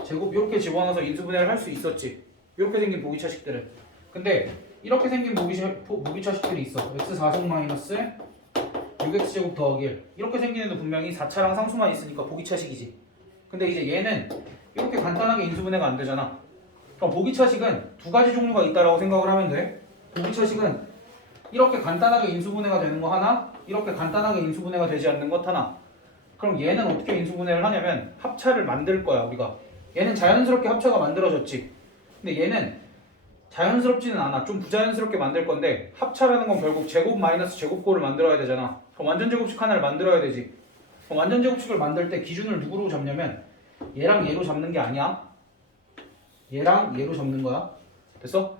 제곱 이렇게 집어넣어서 인수분해를 할 수 있었지. 이렇게 생긴 보기차식들은. 근데 이렇게 생긴 보기차식들이 있어. x 4승 마이너스 6x제곱 더하기 1 이렇게 생긴 애도 분명히 4차랑 상수만 있으니까 보기차식이지. 근데 이제 얘는 이렇게 간단하게 인수분해가 안 되잖아. 그럼 보기차식은 두 가지 종류가 있다라고 생각을 하면 돼. 보기차식은 이렇게 간단하게 인수분해가 되는 거 하나, 이렇게 간단하게 인수분해가 되지 않는 것 하나. 그럼 얘는 어떻게 인수분해를 하냐면 합차를 만들 거야 우리가. 얘는 자연스럽게 합차가 만들어졌지. 근데 얘는 자연스럽지는 않아. 좀 부자연스럽게 만들 건데 합차라는 건 결국 제곱 마이너스 제곱꼴을 만들어야 되잖아. 그럼 완전 제곱식 하나를 만들어야 되지. 그럼 완전 제곱식을 만들 때 기준을 누구로 잡냐면 얘랑 얘로 잡는 게 아니야. 얘랑 얘로 잡는 거야. 됐어?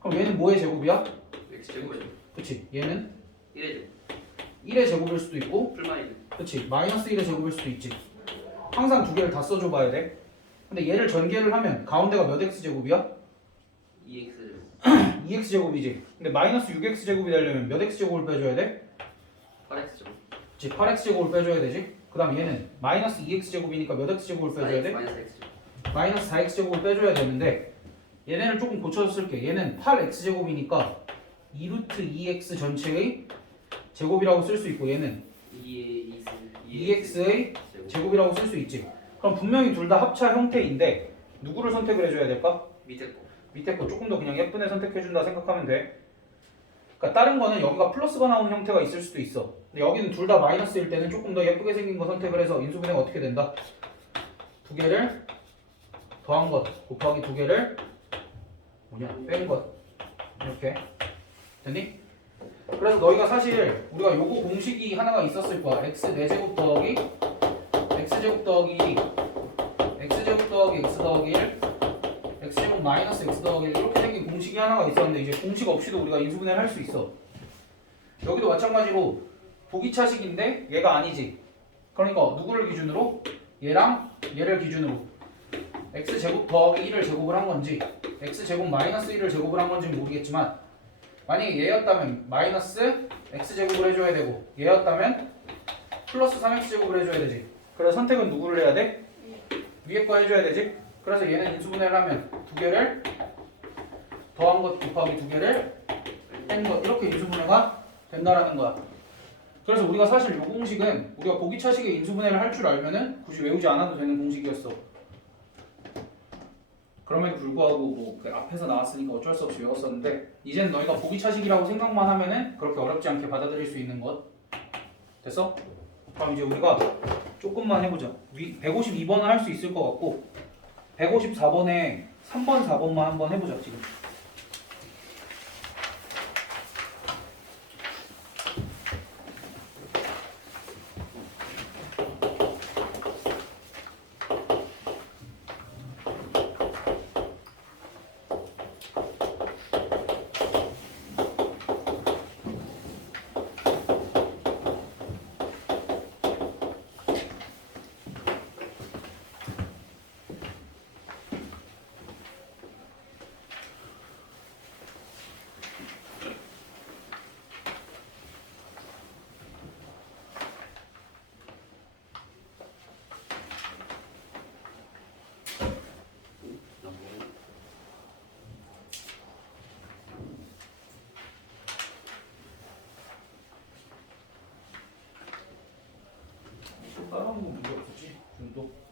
그럼 얘는 뭐의 제곱이야? x제곱이죠. 그치. 얘는 1의 1의 제곱일 수도 있고 풀마이는 그치. 마이너스 1의 제곱일 수도 있지. 항상 두 개를 다 써줘 봐야 돼. 근데 얘를 전개를 하면 가운데가 몇 x제곱이야? 2x 2x제곱이지. 근데 마이너스 6x제곱이 되려면 몇 x제곱을 빼줘야 돼? 8x제곱 그치. 8x제곱을 빼줘야 되지. 그 다음 얘는 마이너스 2x제곱이니까 몇 x제곱을 빼줘야 돼? 마이너스 x제곱 마이너스 4x제곱을 빼줘야 되는데 얘네를 조금 고쳐서 쓸게. 얘는 8x제곱이니까 2루트 2x 전체의 제곱이라고 쓸 수 있고 얘는 2x의 제곱이라고 쓸 수 있지. 그럼 분명히 둘 다 합차 형태인데 누구를 선택을 해줘야 될까? 밑에 거 밑에 거 조금 더 그냥 예쁜 애 선택해준다 생각하면 돼. 그러니까 다른 거는 여기가 플러스가 나오는 형태가 있을 수도 있어. 근데 여기는 둘 다 마이너스일 때는 조금 더 예쁘게 생긴 거 선택을 해서 인수분해가 어떻게 된다? 두 개를 더한 것 곱하기 두 개를 뺀 것. 이렇게 됐니? 그래서 너희가 사실 우리가 요거 공식이 하나가 있었을 거야. x 4제곱 더하기 x제곱 더하기 2 x제곱 더하기 x 더하기 1 x제곱 마이너스 x 더하기 1 이렇게 생긴 공식이 하나가 있었는데 이제 공식 없이도 우리가 인수분해를 할 수 있어. 여기도 마찬가지로 보기차식인데 얘가 아니지. 그러니까 누구를 기준으로? 얘랑 얘를 기준으로 x제곱 더하기 1을 제곱을 한 건지 x제곱 마이너스 1을 제곱을 한 건지는 모르겠지만 만약에 얘였다면 마이너스 x제곱을 해줘야 되고 얘였다면 플러스 3x제곱을 해줘야 되지. 그래서 선택은 누구를 해야 돼? 위에 거 해줘야 되지. 그래서 얘는 인수분해를 하면 두 개를 더한 것 곱하기 두 개를 뺀 것 이렇게 인수분해가 된다라는 거야. 그래서 우리가 사실 이 공식은 우리가 보기차식의 인수분해를 할 줄 알면은 굳이 외우지 않아도 되는 공식이었어. 그럼에도 불구하고 뭐그 앞에서 나왔으니까 어쩔 수 없이 외웠었는데 이제는 너희가 보기차식이라고 생각만 하면은 그렇게 어렵지 않게 받아들일 수 있는 것. 됐어? 그럼 이제 우리가 조금만 해보자. 152번은 할 수 있을 것 같고 154번에 3번, 4번만 한번 해보자 지금. 따라한 건 문제 없었지. 준도.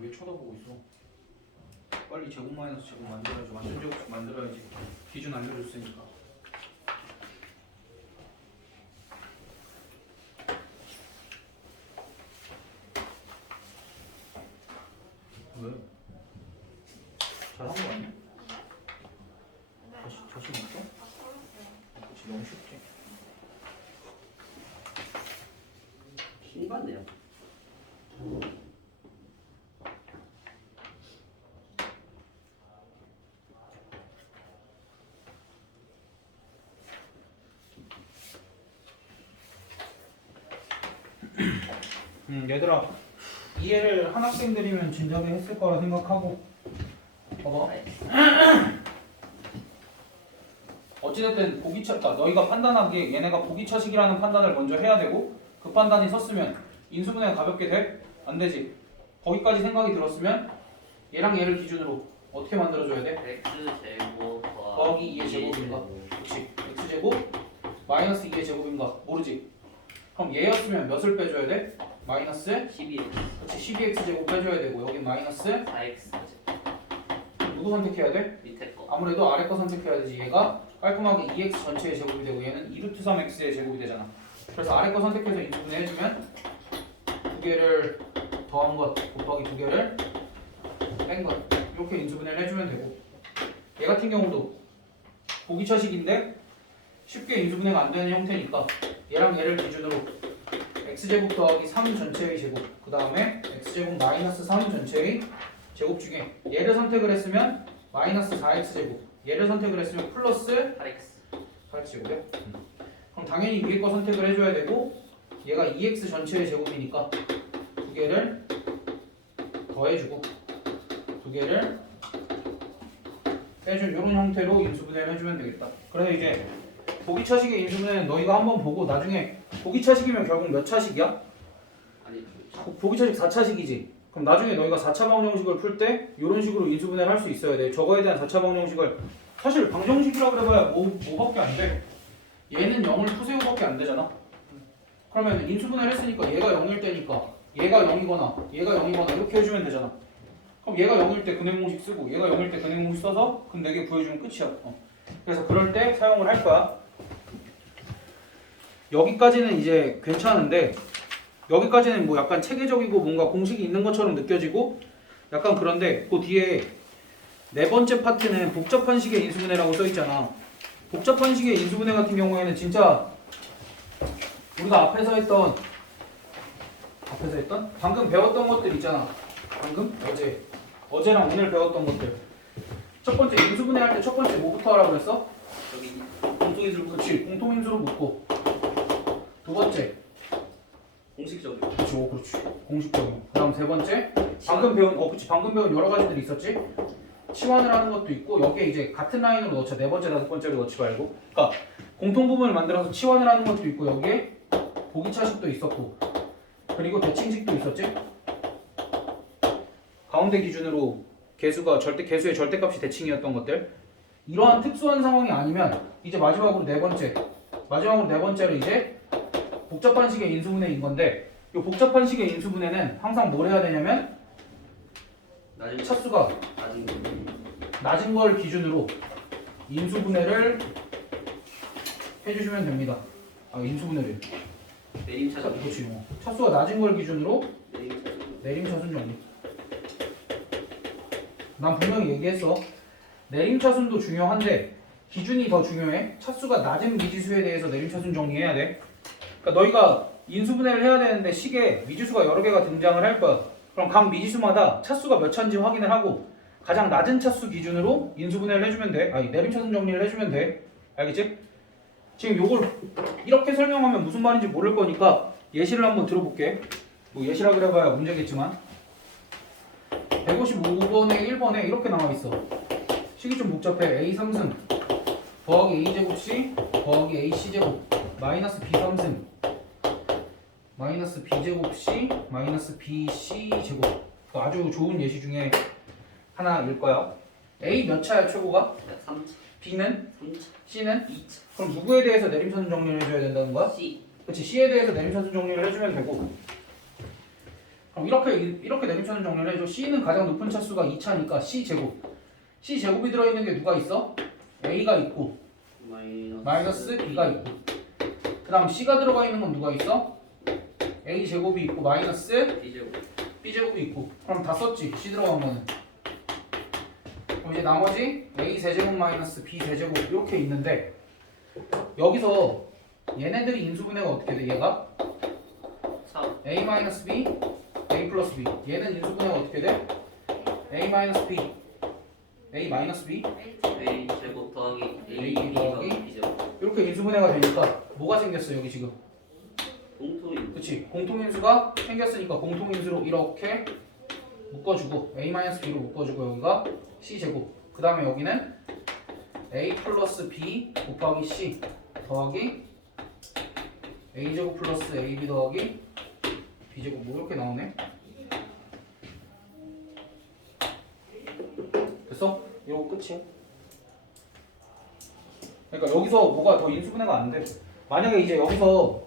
왜 쳐다보고 있어? 빨리 제곱 마이너스 제곱 만들어야지. 완전 제곱식 만들어야지. 기준 알려줬으니까. 왜? 잘한 거 아니야? 자신 없어? 그치, 너무 쉽지. 신받네요. 얘들아, 이해를 한 학생들이면 진작에 했을 거라 생각하고. 봐봐. 어찌됐든 그러니까 너희가 판단하기에 얘네가 보기처식이라는 판단을 먼저 해야 되고, 그 판단이 섰으면 인수분해가 가볍게 돼? 안 되지. 거기까지 생각이 들었으면 얘랑 얘를 기준으로 어떻게 만들어줘야 돼? x제곱 더하기 2의 제곱인가? 그렇지. x제곱 마이너스 2의 제곱인가? 모르지. 그럼 얘였으면 몇을 빼줘야 돼? 마이너스 12x 그렇지. 12x 제곱 빼줘야 되고 여기 마이너스 4x 누구 선택해야 돼? 밑에 거 아무래도 아래 거 선택해야 되지. 얘가 깔끔하게 2x 전체의 제곱이 되고 얘는 2루트 3x의 제곱이 되잖아. 그래서 아래 거 선택해서 인수분해 해주면 두 개를 더한 것 곱하기 두 개를 뺀 것 이렇게 인수분해를 해주면 되고, 얘 같은 경우도 보기처식인데 쉽게 인수분해가 안 되는 형태니까 얘랑 얘를 기준으로 x제곱 더하기 3 전체의 제곱, 그 다음에 x제곱 마이너스 3 전체의 제곱 중에 얘를 선택을 했으면 마이너스 4x제곱, 얘를 선택을 했으면 플러스 8x 8x제곱이요? 그럼 당연히 위에 거 선택을 해줘야 되고, 얘가 2x 전체의 제곱이니까 두 개를 더해주고 두 개를 빼준 이런 형태로 인수분해를 해주면 되겠다. 그래서 이제 보기차식의 인수분해는 너희가 한번 보고 나중에 보기차식이면 결국 몇 차식이야? 아니 보기차식 4차식이지. 그럼 나중에 너희가 4차 방정식을 풀 때 이런 식으로 인수분해를 할 수 있어야 돼. 저거에 대한 4차 방정식을 사실 방정식이라고 그래봐야 뭐밖에 안 돼. 얘는 0을 푸세요밖에 안 되잖아. 그러면 인수분해를 했으니까 얘가 0일 때니까 얘가 0이거나 얘가 0이거나 이렇게 해주면 되잖아. 그럼 얘가 0일 때 근행공식 쓰고 얘가 0일 때 근행공식 써서 근 4개 구해주면 끝이야. 그래서 그럴 때 사용을 할 거야. 여기까지는 이제 괜찮은데 여기까지는 뭐 약간 체계적이고 뭔가 공식이 있는 것처럼 느껴지고 약간 그런데 그 뒤에 네 번째 파트는 복잡한 식의 인수분해라고 써있잖아. 복잡한 식의 인수분해 같은 경우에는 진짜 우리가 앞에서 했던 방금 배웠던 것들 있잖아. 방금 어제랑 오늘 배웠던 것들. 첫 번째 인수분해 할 때 첫 번째 뭐부터 하라고 그랬어? 여기 공통인수로. 그렇지. 공통인수로 묶고. 두 번째. 공식적으로 그렇지. 공식적인. 그다음 세 번째. 방금 배운 여러 가지들이 있었지. 치환을 하는 것도 있고 여기에 이제 같은 라인으로 넣자. 네 번째, 다섯 번째로 넣지 말고. 그러니까 공통 부분을 만들어서 치환을 하는 것도 있고 여기에 보기차식도 있었고 그리고 대칭식도 있었지. 가운데 기준으로 개수의 절대값이 대칭이었던 것들. 이러한 특수한 상황이 아니면 이제 마지막으로 네 번째로 이제 복잡한 식의 인수분해인 건데 이 복잡한 식의 인수분해는 항상 뭘 해야 되냐면 낮은 차수가 낮은 걸 기준으로 인수분해를 해주시면 됩니다. 인수분해를. 내림차순 그렇지. 차수가 낮은 걸 기준으로 내림차순 내림차순 정리. 난 분명히 얘기했어. 내림차순도 중요한데 기준이 더 중요해. 차수가 낮은 미지수에 대해서 내림차순 정리해야 돼. 그러니까 너희가 인수분해를 해야 되는데 식에 미지수가 여러 개가 등장을 할 거야. 그럼 각 미지수마다 차수가 몇 차인지 확인을 하고 가장 낮은 차수 기준으로 인수분해를 해주면 돼. 내림차순 정리를 해주면 돼. 알겠지? 지금 요걸 이렇게 설명하면 무슨 말인지 모를 거니까 예시를 한번 들어볼게. 뭐 예시라 그래봐야 문제겠지만 155번에 1번에 이렇게 나와있어. 식이 좀 복잡해. A 3승 더하기 A 제곱 C 더하기 A C 제곱 마이너스 B 3승 마이너스 B 제곱 C 마이너스 B C 제곱. 아주 좋은 예시 중에 하나일 거야. A 몇 차야 최고가? 3차, B는? 3차, C는? 2차, 그럼 누구에 대해서 내림차순 정리를 해줘야 된다는 거야? C. 그렇지. C에 대해서 내림차순 정리를 해주면 되고. 그럼 이렇게 내림차순 정리를 해줘. C는 가장 높은 차수가 2차니까 C 제곱. C 제곱이 들어있는 게 누가 있어? A가 있고 마이너스 B가 있고. 그 다음 C가 들어가 있는 건 누가 있어? A 제곱이 있고 마이너스 B제곱. B 제곱이 있고. 그럼 다 썼지. C 들어간 거는. 그럼 이제 나머지 A 세제곱 마이너스 B 세제곱 이렇게 있는데 여기서 얘네들이 인수분해가 어떻게 돼? 얘가 4, A 마이너스 B, A 플러스 B. 얘는 인수분해가 어떻게 돼? A 마이너스 B, A 마이너스 B A 제곱 더하기 A A 더하기 B제곱. 이렇게 인수분해가 되니까 뭐가 생겼어 여기 지금? 공통인. 그렇지. 공통인수가 생겼으니까 공통인수로 이렇게 묶어주고 A 마이너스 B로 묶어주고 여기가 C 제곱. 그 다음에 여기는 A 플러스 B 곱하기 C 더하기 A 제곱 플러스 AB 더하기 B 제곱 뭐 이렇게 나오네. 됐어? 이거 끝이야. 그러니까 여기서 뭐가 더 인수분해가 안 돼. 만약에 이제 여기서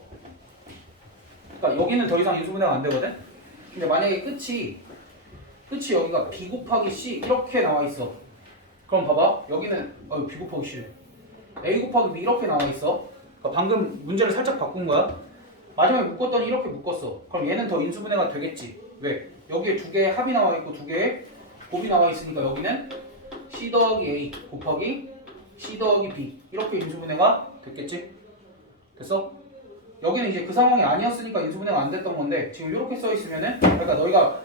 그러니까 여기는 더 이상 인수분해가 안 되거든. 근데 만약에 끝이 여기가 B 곱하기 C 이렇게 나와 있어. 그럼 봐봐. 여기는 B 곱하기 C A 곱하기 B 이렇게 나와 있어. 그러니까 방금 문제를 살짝 바꾼 거야. 마지막에 묶었더니 이렇게 묶었어. 그럼 얘는 더 인수분해가 되겠지. 왜? 여기에 두 개의 합이 나와 있고 두 개의 곱이 나와 있으니까 여기는 C 더하기 A 곱하기 C 더하기 B 이렇게 인수분해가 됐겠지? 됐어? 여기는 이제 그 상황이 아니었으니까 인수분해가 안 됐던 건데 지금 이렇게 써 있으면은 그러니까 너희가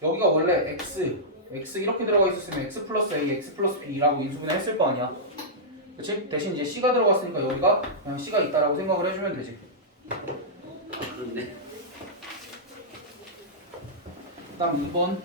여기가 원래 x 이렇게 들어가 있었으면 x 플러스 a, x 플러스 b라고 인수분해 했을 거 아니야. 그치? 대신 이제 c가 들어갔으니까 여기가 그냥 c가 있다라고 생각을 해주면 되지. 그런데 그다음 2번.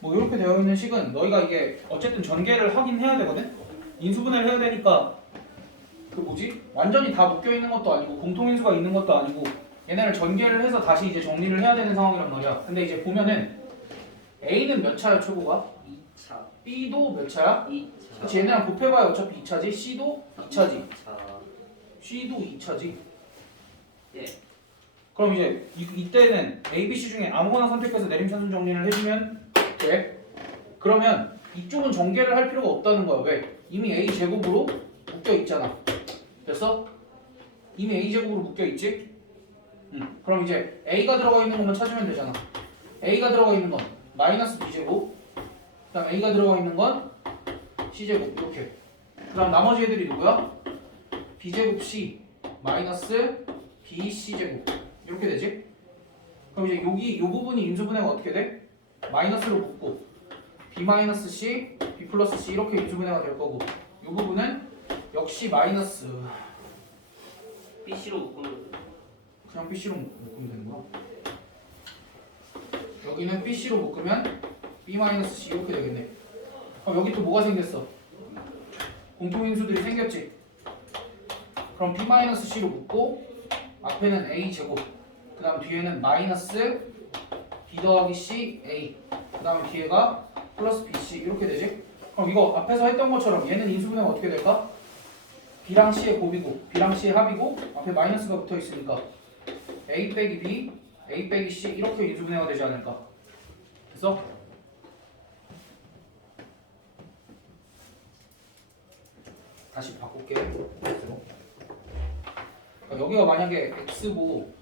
뭐 이렇게 되어 있는 식은 너희가 이게 어쨌든 전개를 하긴 해야 되거든. 인수분해를 해야 되니까 그 뭐지? 완전히 다 묶여 있는 것도 아니고 공통인수가 있는 것도 아니고 얘네를 전개를 해서 다시 이제 정리를 해야 되는 상황이란 말이야. 근데 이제 보면은 A는 몇 차야 최고가? 2차, B도 몇 차야? 2차. 그치, 얘네랑 곱해봐야 어차피 2차지. C도 2차지. 2차. C도 2차지. 예. 그럼 이제 이때는 A, B, C 중에 아무거나 선택해서 내림차순 정리를 해주면 돼. 그러면 이쪽은 전개를 할 필요가 없다는 거야. 왜? 이미 A 제곱으로 묶여 있잖아. 됐어? 이미 A 제곱으로 묶여 있지? 그럼 이제 A가 들어가 있는 것만 찾으면 되잖아. A가 들어가 있는 건 마이너스 B 제곱. 그다음 A가 들어가 있는 건 C 제곱 이렇게. 그다음 나머지 애들이 누구야? B 제곱 C 마이너스 B C 제곱 이렇게 되지? 그럼 이제 여기 요 부분이 인수분해가 어떻게 돼? 마이너스로 묶고 B 마이너스 C, B 플러스 C 이렇게 인수분해가 될 거고 이 부분은 역시 마이너스 BC로 묶으면 그냥 BC로 묶으면 되는 거야. 여기는 BC로 묶으면 B 마이너스 C 이렇게 되겠네. 그럼 여기 또 뭐가 생겼어? 공통인수들이 생겼지. 그럼 B 마이너스 C로 묶고 앞에는 A 제곱 그 다음 뒤에는 마이너스 B 더하기 C A 그 다음에 뒤에가 플러스 BC 이렇게 되지? 그럼 이거 앞에서 했던 것처럼 얘는 인수분해가 어떻게 될까? B랑 C의 곱이고 B랑 C의 합이고 앞에 마이너스가 붙어 있으니까 A 빼기 B, A 빼기 C 이렇게 인수분해가 되지 않을까? 됐어? 다시 바꿀게. 그러니까 여기가 만약에 X고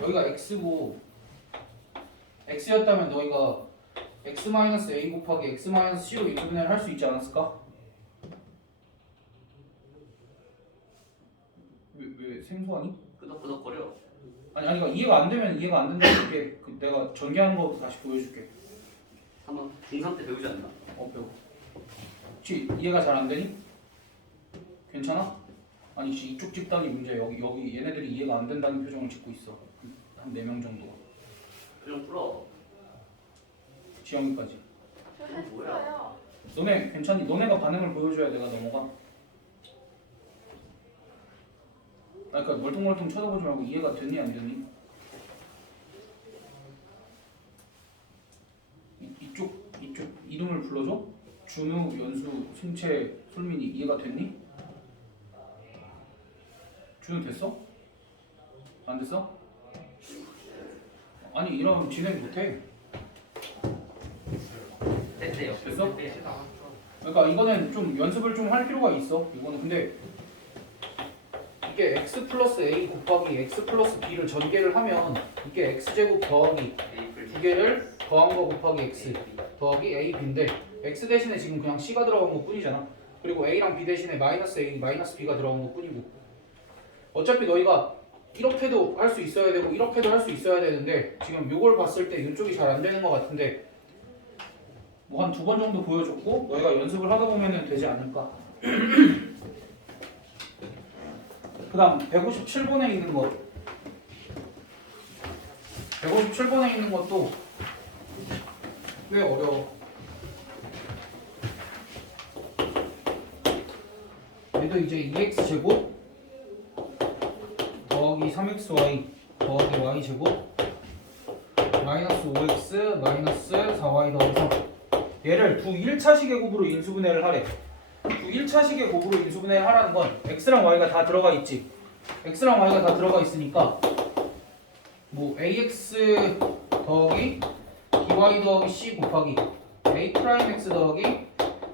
여기가 X고 X였다면 너희가 X-A 곱하기 X-C로 인수분해를 할 수 있지 않았을까? 왜 생소하니? 끄덕끄덕거려. 아니 그러니까 이해가 안 되면 이해가 안 된다는 게 내가 전개하는 거 다시 보여줄게. 한번 중3 때 배우지 않나? 배워. 혹시 이해가 잘 안 되니? 괜찮아? 아니 혹시 이쪽 집단이 문제 여기 얘네들이 이해가 안 된다는 표정을 짓고 있어. 한 4명 정도가. 그냥 풀어. 지영이까지. 저 뭐야? 했어요. 너네 괜찮니? 너네가 반응을 보여줘야 내가 넘어가. 그러니까 멀뚱멀뚱 쳐다보지 말고 이해가 됐니 안 됐니? 이쪽 이름을 불러줘? 준우, 연수, 승채, 솔민이 이해가 됐니? 준우 됐어? 안 됐어? 아니 이러면 진행 못해. 됐대요. 됐어? 됐대요. 그러니까 이거는 좀 연습을 좀 할 필요가 있어. 이거는 근데 이게 x 플러스 a 곱하기 x 플러스 b를 전개를 하면 이게 x제곱 더하기 두 개를 더한 거 곱하기 x 더하기 a, b인데 x 대신에 지금 그냥 c가 들어간 것 뿐이잖아. 그리고 a랑 b 대신에 마이너스 a, 마이너스 b가 들어간 것 뿐이고 어차피 너희가 이렇게도 할 수 있어야 되고 이렇게도 할 수 있어야 되는데 지금 요걸 봤을 때 이쪽이 잘 안 되는 것 같은데 뭐 한 2번 정도 보여줬고 너희가 연습을 하다 보면 되지 않을까. 그 다음 157번에 있는 것 157번에 있는 것도 꽤 어려워. 얘도 이제 2x제곱 더하기 3xy 더하기 y제곱 마이너스 5x 마이너스 4y 더하기 3 얘를 두 1차식의 곱으로 인수분해를 하래. 두 1차식의 곱으로 인수분해를 하라는 건 x랑 y가 다 들어가 있지. x랑 y가 다 들어가 있으니까 뭐 ax 더하기 by 더하기 c 곱하기 a 프라임 x 더하기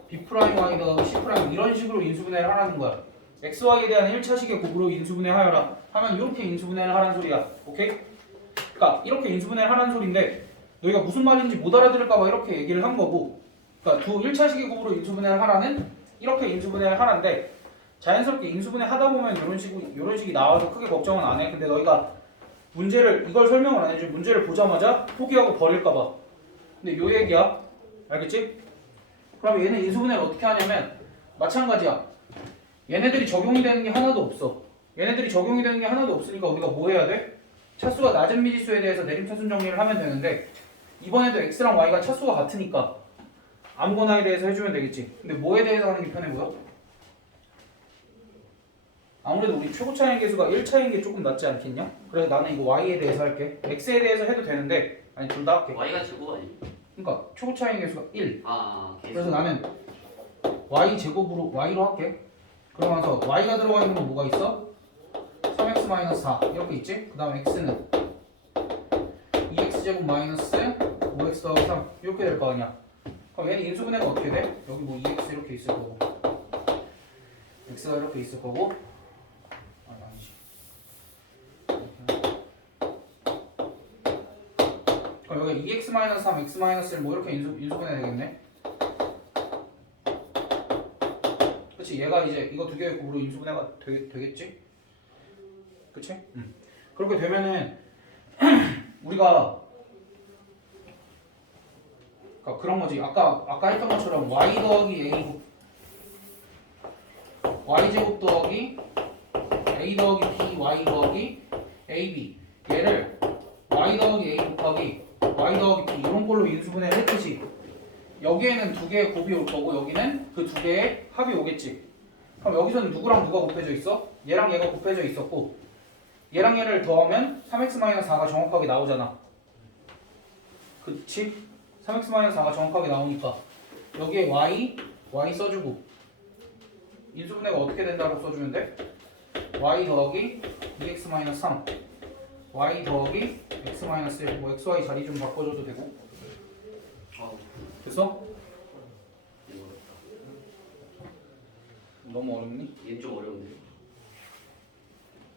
b 프라임 y 더하기 c 프라임 이런 식으로 인수분해를 하라는 거야. x, y에 대한 1차식의 곱으로 인수분해하여라 하면 이렇게 인수분해를 하라는 소리야. 오케이? 그러니까 이렇게 인수분해를 하라는 소리인데 너희가 무슨 말인지 못 알아들을까봐 이렇게 얘기를 한 거고, 그러니까 두 1차식의 곱으로 인수분해를 하라는 이렇게 인수분해를 하는데 자연스럽게 인수분해 하다 보면 이런 식이 나와도 크게 걱정은 안 해. 근데 너희가 문제를 이걸 설명을 안 해주면 문제를 보자마자 포기하고 버릴까봐. 근데 요 얘기야. 알겠지? 그럼 얘는 인수분해를 어떻게 하냐면 마찬가지야. 얘네들이 적용이 되는 게 하나도 없어. 얘네들이 적용이 되는 게 하나도 없으니까 우리가 뭐 해야 돼? 차수가 낮은 미지수에 대해서 내림차순 정리를 하면 되는데 이번에도 x랑 y가 차수가 같으니까 아무거나에 대해서 해주면 되겠지. 근데 뭐에 대해서 하는 게 편해 보여? 아무래도 우리 최고 차이의 개수가 1차이인 게 조금 낫지 않겠냐? 그래서 나는 이거 y에 대해서 할게. x에 대해서 해도 되는데 아니 둘 다 할게. y가 제곱 아니? 그러니까 최고 차이의 개수가 1. 개수. 그래서 나는 y 제곱으로 y로 할게. 그러면서 y가 들어가 있는 건 뭐가 있어? 3x-4 이렇게 있지? 그 다음 x는 2x제곱 마이너스 5x 더하기 3 이렇게 될 거 아니야. 그럼 얘는 인수분해가 어떻게 돼? 여기 뭐 2x 이렇게 있을 거고 x가 이렇게 있을 거고 아니지. 그럼 여기 2x-3, x-1 뭐 이렇게 인수분해 되겠네. 그치? 얘가 이제 이거 두 개의 곱으로 인수분해가 되겠지? 그치? 그렇게 되면은 우리가 그러니까 그런 거지. 아까 했던 것처럼 y 더하기 a 곱 y 제곱 더하기 a 더하기 b y 더하기 ab 얘를 y 더하기 a 곱하기 y 더하기 b 이런 걸로 인수분해를 했듯이 여기에는 두 개의 곱이 올 거고 여기는 그 두 개의 합이 오겠지. 그럼 여기서는 누구랑 누가 곱해져 있어? 얘랑 얘가 곱해져 있었고 얘랑 얘를 더하면 3x-4가 정확하게 나오잖아. 그치? 3x-4가 정확하게 나오니까 여기에 y 써주고 인수분해가 어떻게 된다고 써주면 돼? y 더하기 2x-3 y 더하기 x-1 뭐 xy 자리 좀 바꿔줘도 되고 됐어? 너무 어렵니? 얘는 좀 어려운데.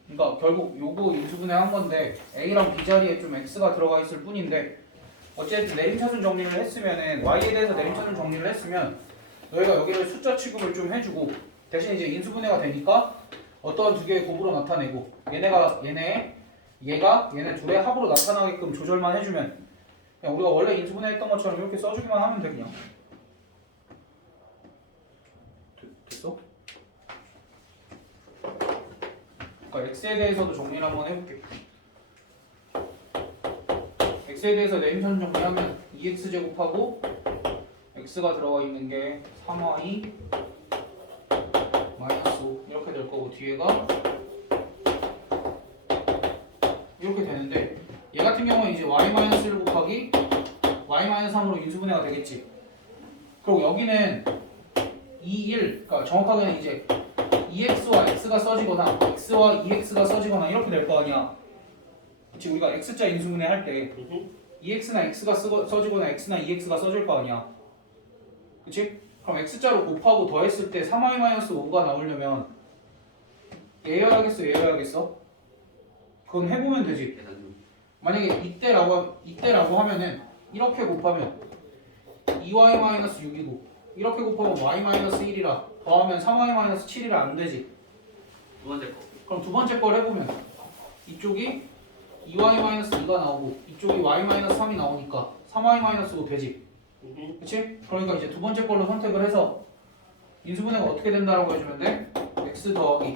그러니까 결국 요거 인수분해 한 건데 a랑 b 자리에 좀 x가 들어가 있을 뿐인데 어쨌든 내림차순 정리를 했으면은 y에 대해서 내림차순 정리를 했으면 너희가 여기를 숫자 취급을 좀 해주고 대신 이제 인수분해가 되니까 어떤 두 개의 곱으로 나타내고 얘네의 얘가 얘네 둘의 합으로 나타나게끔 조절만 해주면 그냥 우리가 원래 인수분해했던 것처럼 이렇게 써주기만 하면 돼 그냥. 됐어? 그러니까 x에 대해서도 정리를 한번 해볼게. x에 대해서 네임선 정리하면 2x 제곱하고 x가 들어가 있는 게 3y 마이너스 5 이렇게 될 거고 뒤에가 이렇게 되는데 얘 같은 경우는 이제 y-1 곱하기 y-3으로 인수분해가 되겠지. 그리고 여기는 2, 1 그러니까 정확하게는 이제 2x와 x가 써지거나 x와 2x가 써지거나 이렇게 될 거 아니야. 그치 우리가 x자 인수분해 할 때 2x나 x가 써지거나 x나 2x가 써질 거 아니야. 그치? 그럼 x자로 곱하고 더했을 때 3y-5가 나오려면 얘여야겠어 얘여야겠어? 그건 해보면 되지. 만약에 이때라고 하면은 이렇게 곱하면 2y-6이고 이렇게 곱하면 y-1이라 더하면 3y-7이라 안 되지. 두 번째 거. 그럼 두 번째 걸 해보면 이쪽이 2y-2가 나오고 이쪽이 y-3이 나오니까 3y-5 되지. 그치? 그러니까 이제 두 번째 걸로 선택을 해서 인수분해가 어떻게 된다라고 해주면 돼? x 더하기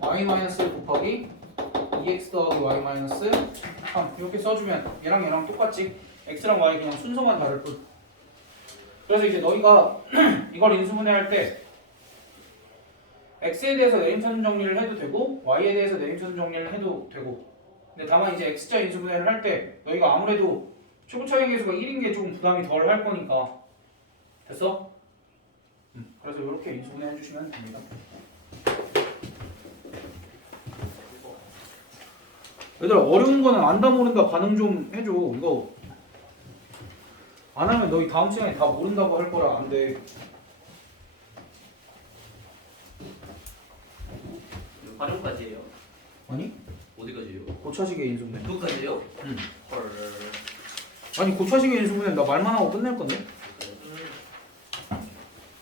y-1 곱하기 2x 더하기 y-3 이렇게 써주면 얘랑 똑같지? x랑 y 그냥 순서만 다를 뿐. 그래서 이제 너희가 이걸 인수분해할 때 x에 대해서 네임선 정리를 해도 되고 y에 대해서 네임선 정리를 해도 되고 근데 다만 이제 x자 인수분해를 할 때 너희가 아무래도 최고 차이 계수가 1인 게 조금 부담이 덜 할 거니까 됐어? 그래서 이렇게 인수분해 해주시면 됩니다. 얘들아 어려운 거는 안다 모른다 반응 좀 해줘. 이거 안 하면 너희 다음 시간에 다 모른다고 할 거라 안 돼. 활용까지예요. 아니? 어디까지예요? 고차식의 인수분해. 누구까지예요? 응. 헐. 아니 고차식의 인수분해 나 말만 하고 끝낼 건데.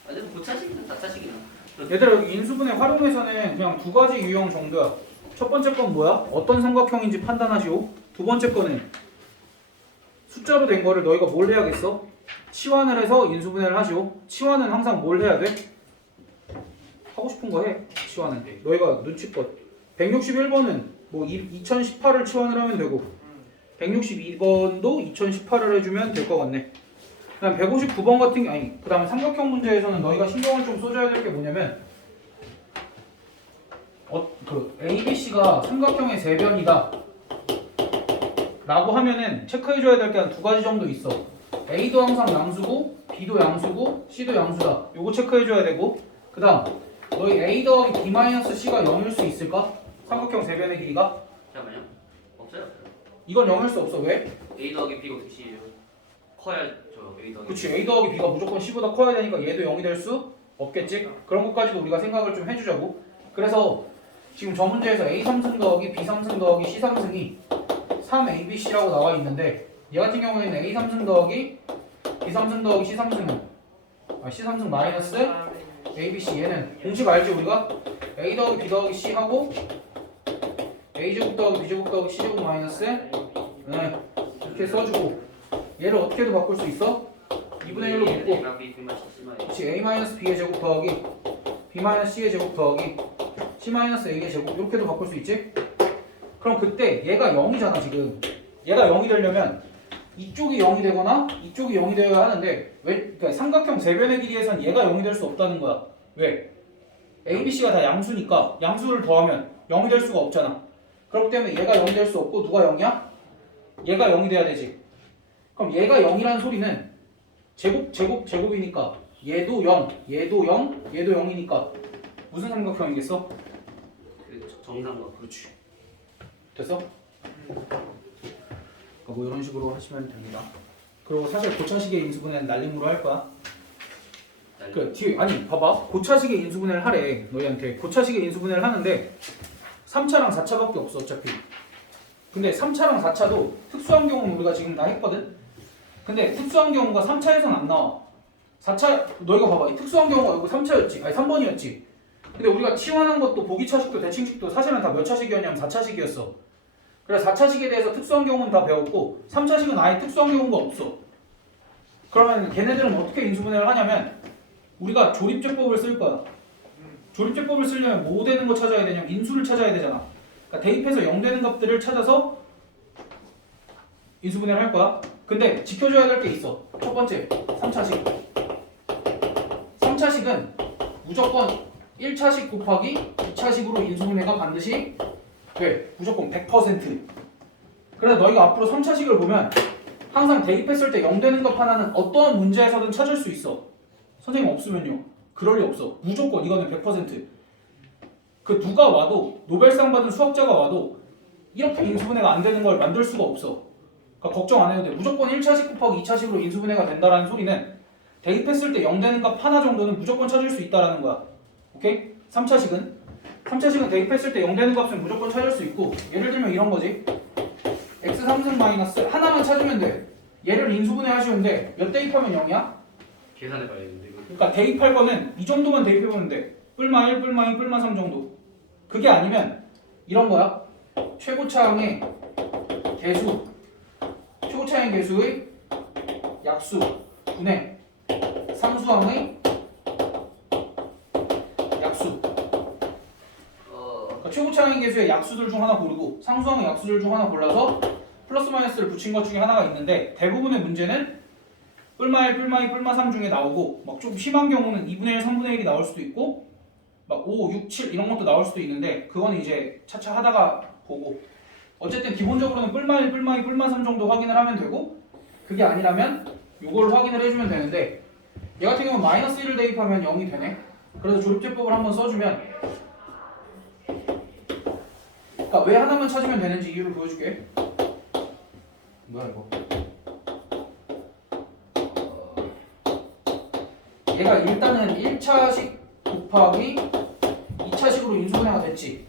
아니 고차식이나 다차식이나. 얘들아 여기 인수분해 활용에서는 그냥 두 가지 유형 정도야. 첫 번째 건 뭐야? 어떤 삼각형인지 판단하시오. 두 번째 거는 숫자로 된 거를 너희가 뭘 해야겠어? 치환을 해서 인수분해를 하시오. 치환은 항상 뭘 해야 돼? 하고 싶은 거 해. 치환은 너희가 눈치껏 161번은 뭐 2018을 치환을 하면 되고 162번도 2018을 해주면 될 것 같네. 그다음 159번 같은 게 아니 그다음에 삼각형 문제에서는 너희가 신경을 좀 써줘야 될 게 뭐냐면 그 ABC가 삼각형의 세변이다 라고 하면은 체크해줘야 될 게 한 두 가지 정도 있어. A도 항상 양수고 B도 양수고 C도 양수다. 요거 체크해줘야 되고 그 다음 너희 A 더하기 B-C가 0일 수 있을까? 삼각형 세변의 길이가? 잠깐만요. 없어요. 이건 0일 수 없어. 왜? A 더하기 B가 C예요. 커야죠. A 더하기. 그치 A 더하기 B가 무조건 C보다 커야 되니까 얘도 0이 될 수 없겠지? 그런 것까지도 우리가 생각을 좀 해주자고. 그래서 지금 저 문제에서 A3승 더하기 B3승 더하기 C3승이 3ABC라고 나와 있는데 얘 같은 경우에는 A3승 더하기 B3승 더하기 C3승은 C3승 마이너스 ABC 얘는 공식 알지 우리가? A 더하기 B 더하기 C 하고 A제곱 더하기 B제곱 더하기 C제곱 마이너스 네 이렇게 써주고 얘를 어떻게도 바꿀 수 있어? 2분의 1로 묶고 그치 A-B의 제곱 더하기 B-C의 제곱 더하기 C-A의 제곱 이렇게도 바꿀 수 있지? 그럼 그때 얘가 0이잖아 지금. 얘가 0이 되려면 이쪽이 0이 되거나 이쪽이 0이 되어야 하는데 왜? 그러니까 삼각형 세변의 길이에선 얘가 0이 될 수 없다는 거야. 왜? A, B, C가 다 양수니까 양수를 더하면 0이 될 수가 없잖아. 그렇기 때문에 얘가 0이 될 수 없고 누가 0이야? 얘가 0이 돼야 되지. 그럼 얘가 0이라는 소리는 제곱이니까 얘도 0, 얘도 0, 얘도 0이니까 무슨 삼각형이겠어? 정상각. 그렇지. 됐어? 그러니까 뭐 이런 식으로 하시면 됩니다. 그리고 사실 고차식의 인수분해는 날림으로 할 거야. 그 뒤에 아니 봐봐 고차식의 인수분해를 하래 너희한테. 고차식의 인수분해를 하는데 3차랑 4차밖에 없어 어차피. 근데 3차랑 4차도 특수한 경우는 우리가 지금 다 했거든. 근데 특수한 경우가 3차에선 안 나와. 4차 너희가 봐봐 이 특수한 경우가 여기 3차였지 아니 3번이었지. 근데 우리가 치환한 것도 보기차식도 대칭식도 사실은 다 몇 차식이었냐면 4차식이었어. 그래서 4차식에 대해서 특수한 경우는 다 배웠고 3차식은 아예 특수한 경우가 없어. 그러면 걔네들은 어떻게 인수분해를 하냐면 우리가 조립제법을 쓸 거야. 조립제법을 쓰려면 뭐 되는 거 찾아야 되냐면 인수를 찾아야 되잖아. 그러니까 대입해서 0 되는 값들을 찾아서 인수분해를 할 거야. 근데 지켜줘야 될 게 있어. 첫 번째 3차식. 3차식은 무조건 1차식 곱하기 2차식으로 인수분해가 반드시 돼. 무조건 100%. 그래서 너희가 앞으로 3차식을 보면 항상 대입했을 때 0 되는 것 하나는 어떠한 문제에서든 찾을 수 있어. 선생님 없으면요. 그럴 리 없어. 무조건 이거는 100%. 그 누가 와도 노벨상 받은 수학자가 와도 이렇게 인수분해가 안 되는 걸 만들 수가 없어. 그러니까 걱정 안 해도 돼. 무조건 1차식 곱하기 2차식으로 인수분해가 된다라는 소리는 대입했을 때 0 되는 값 하나 정도는 무조건 찾을 수 있다라는 거야. 오케이? 3차식은 대입했을 때 0 되는 값은 무조건 찾을 수 있고 예를 들면 이런 거지. x 3승 마이너스 하나만 찾으면 돼. 얘를 인수분해 하시는데 몇 대입하면 0이야? 계산해봐야겠는데 이거. 그러니까 대입할 거는 이 정도만 대입해보면 돼. 뿔마 1, 뿔마 2, 뿔마 3 정도. 그게 아니면 이런 거야. 최고차항의 개수, 최고차항의 개수의 약수 분의 상수항의 약수. 그러니까 최고차항의 개수의 약수들 중 하나 고르고 상수항의 약수들 중 하나 골라서 플러스 마이너스를 붙인 것 중에 하나가 있는데 대부분의 문제는 뿔마 1, 뿔마 2, 뿔마 3 중에 나오고 막 좀 심한 경우는 2분의 1, 3분의 1이 나올 수도 있고 막 5, 6, 7 이런 것도 나올 수도 있는데 그거는 이제 차차 하다가 보고 어쨌든 기본적으로는 뿔마 1, 뿔마 2, 뿔마 3 정도 확인을 하면 되고 그게 아니라면 요걸 확인을 해주면 되는데 얘 같은 경우는 마이너스 1을 대입하면 0이 되네. 그래서 조립제법을 한번 써주면 그러니까 왜 하나만 찾으면 되는지 이유를 보여줄게. 뭐야 이거? 얘가 일단은 1차식 곱하기 2차식으로 인수분해가 됐지.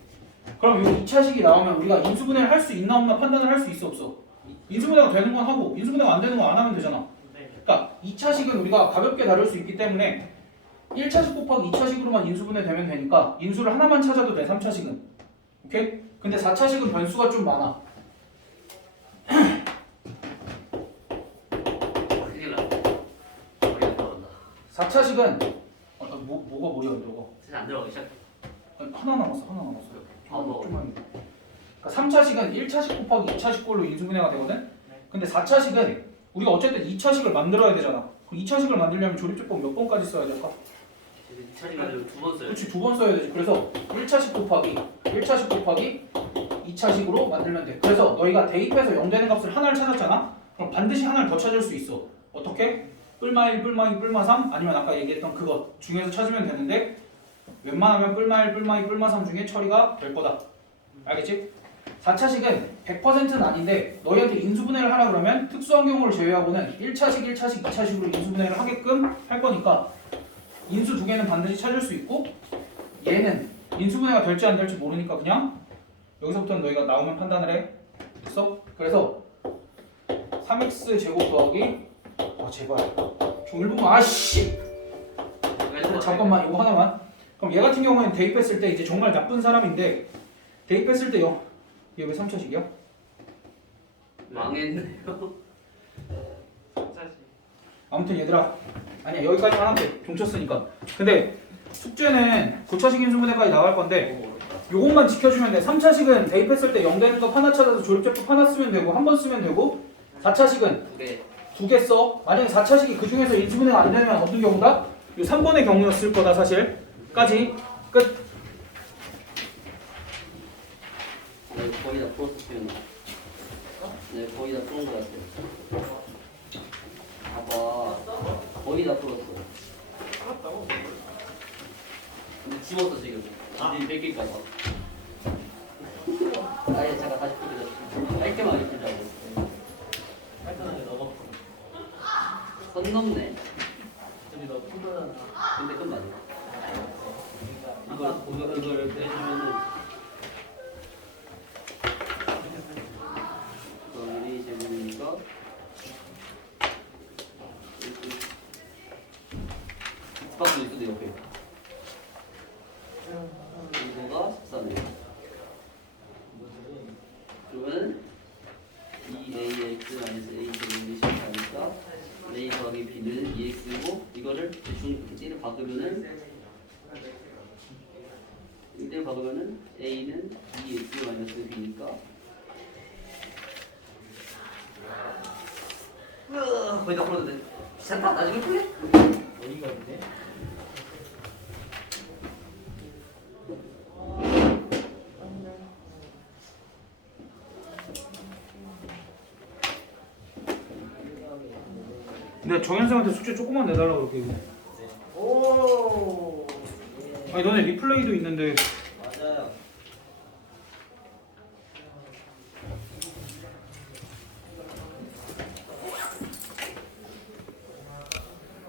그럼 이 2차식이 나오면 우리가 인수분해를 할 수 있나 없나 판단을 할 수 있어 없어? 인수분해가 되는 건 하고 인수분해가 안 되는 건 안 하면 되잖아. 그러니까 2차식은 우리가 가볍게 다룰 수 있기 때문에 1차식 곱하기 2차식으로만 인수분해 되면 되니까 인수를 하나만 찾아도 돼 3차식은. 오케이? 근데 4차식은 변수가 좀 많아. 큰일 나. 머리 안 들어간다. 4차식은 뭐가 머리 안 들어가? 사실 안 들어가기 시작해. 아니, 하나 남았어. 아, 뭐. 좀만. 그러니까 3차식은 1차식 곱하기 2차식 꼴로 인수분해가 되거든. 근데 4차식은 우리가 어쨌든 2차식을 만들어야 되잖아. 그럼 2차식을 만들려면 조립제법 몇 번까지 써야 될까? 차식 가지고 2번 써요. 그렇지, 2번 써야 되지. 그래서 1차식 곱하기 2차식으로 만들면 돼. 그래서 너희가 대입해서 0 되는 값을 하나를 찾았잖아. 그럼 반드시 하나를 더 찾을 수 있어. 어떻게? 뿔마 1, 뿔마 2, 뿔마 3 아니면 아까 얘기했던 그것 중에서 찾으면 되는데 웬만하면 뿔마 1, 뿔마 2, 뿔마 3 중에 처리가 될 거다. 알겠지? 4차식은 100%는 아닌데 너희한테 인수분해를 하라 그러면 특수한 경우를 제외하고는 1차식, 2차식으로 인수분해를 하게끔 할 거니까 인수 두 개는 반드시 찾을 수 있고 얘는 인수분해가 될지 안 될지 모르니까 그냥 여기서부터는 너희가 나오면 판단을 해. 됐어? 그래서 3x 제곱 더하기 제발 좀 1분만 아씨 잠깐만 이거 하나만. 그럼 얘 같은 경우에는 대입했을 때 이제 정말 나쁜 사람인데 대입했을 때 얘 왜 3차식이야? 망했네요. 아무튼 얘들아 아니야 여기까지만 할게. 종 쳤으니까. 근데 숙제는 고차식 인수분해까지 나갈 건데 요것만 지켜주면 돼. 3차식은 대입했을 때 0 되는 거 하나 찾아서 조립제법 하나 쓰면 되고 한 번 쓰면 되고 4차식은 2개 써. 만약에 4차식이 그 중에서 인수분해가 안 되면 어떤 경우다? 요 3번의 경우였을 거다 사실. 까지 끝. 네, 거의 다 풀었으면. 네, 거의 다 푸는 것 같아요. 봐봐, 거의 다 풀었어. 근데 지웠어 지금. 니 뺏길까봐. 아예 잠깐 다시 풀자. 깔끔하게 풀자고. 깔끔하게 넣어. 선 넘네. 근데 너 풀잖아. 근데 끝 맞아. 이걸 이렇게 해주면은. 거리 제곱이니까 박스 있어도 옆에 x 마이너스 a 제곱이 식하니까 a 더하기 b는 2x고 이거를 이대로 바꾸면은 a는 2x 마이너스 b니까 거의 다 풀었는데 괜찮다? 나중에 풀래? 어이가 없네. 내가 정현생한테 숙제 조금만 내달라고 그럴게 이거. 오. 아니 너네 리플레이도 있는데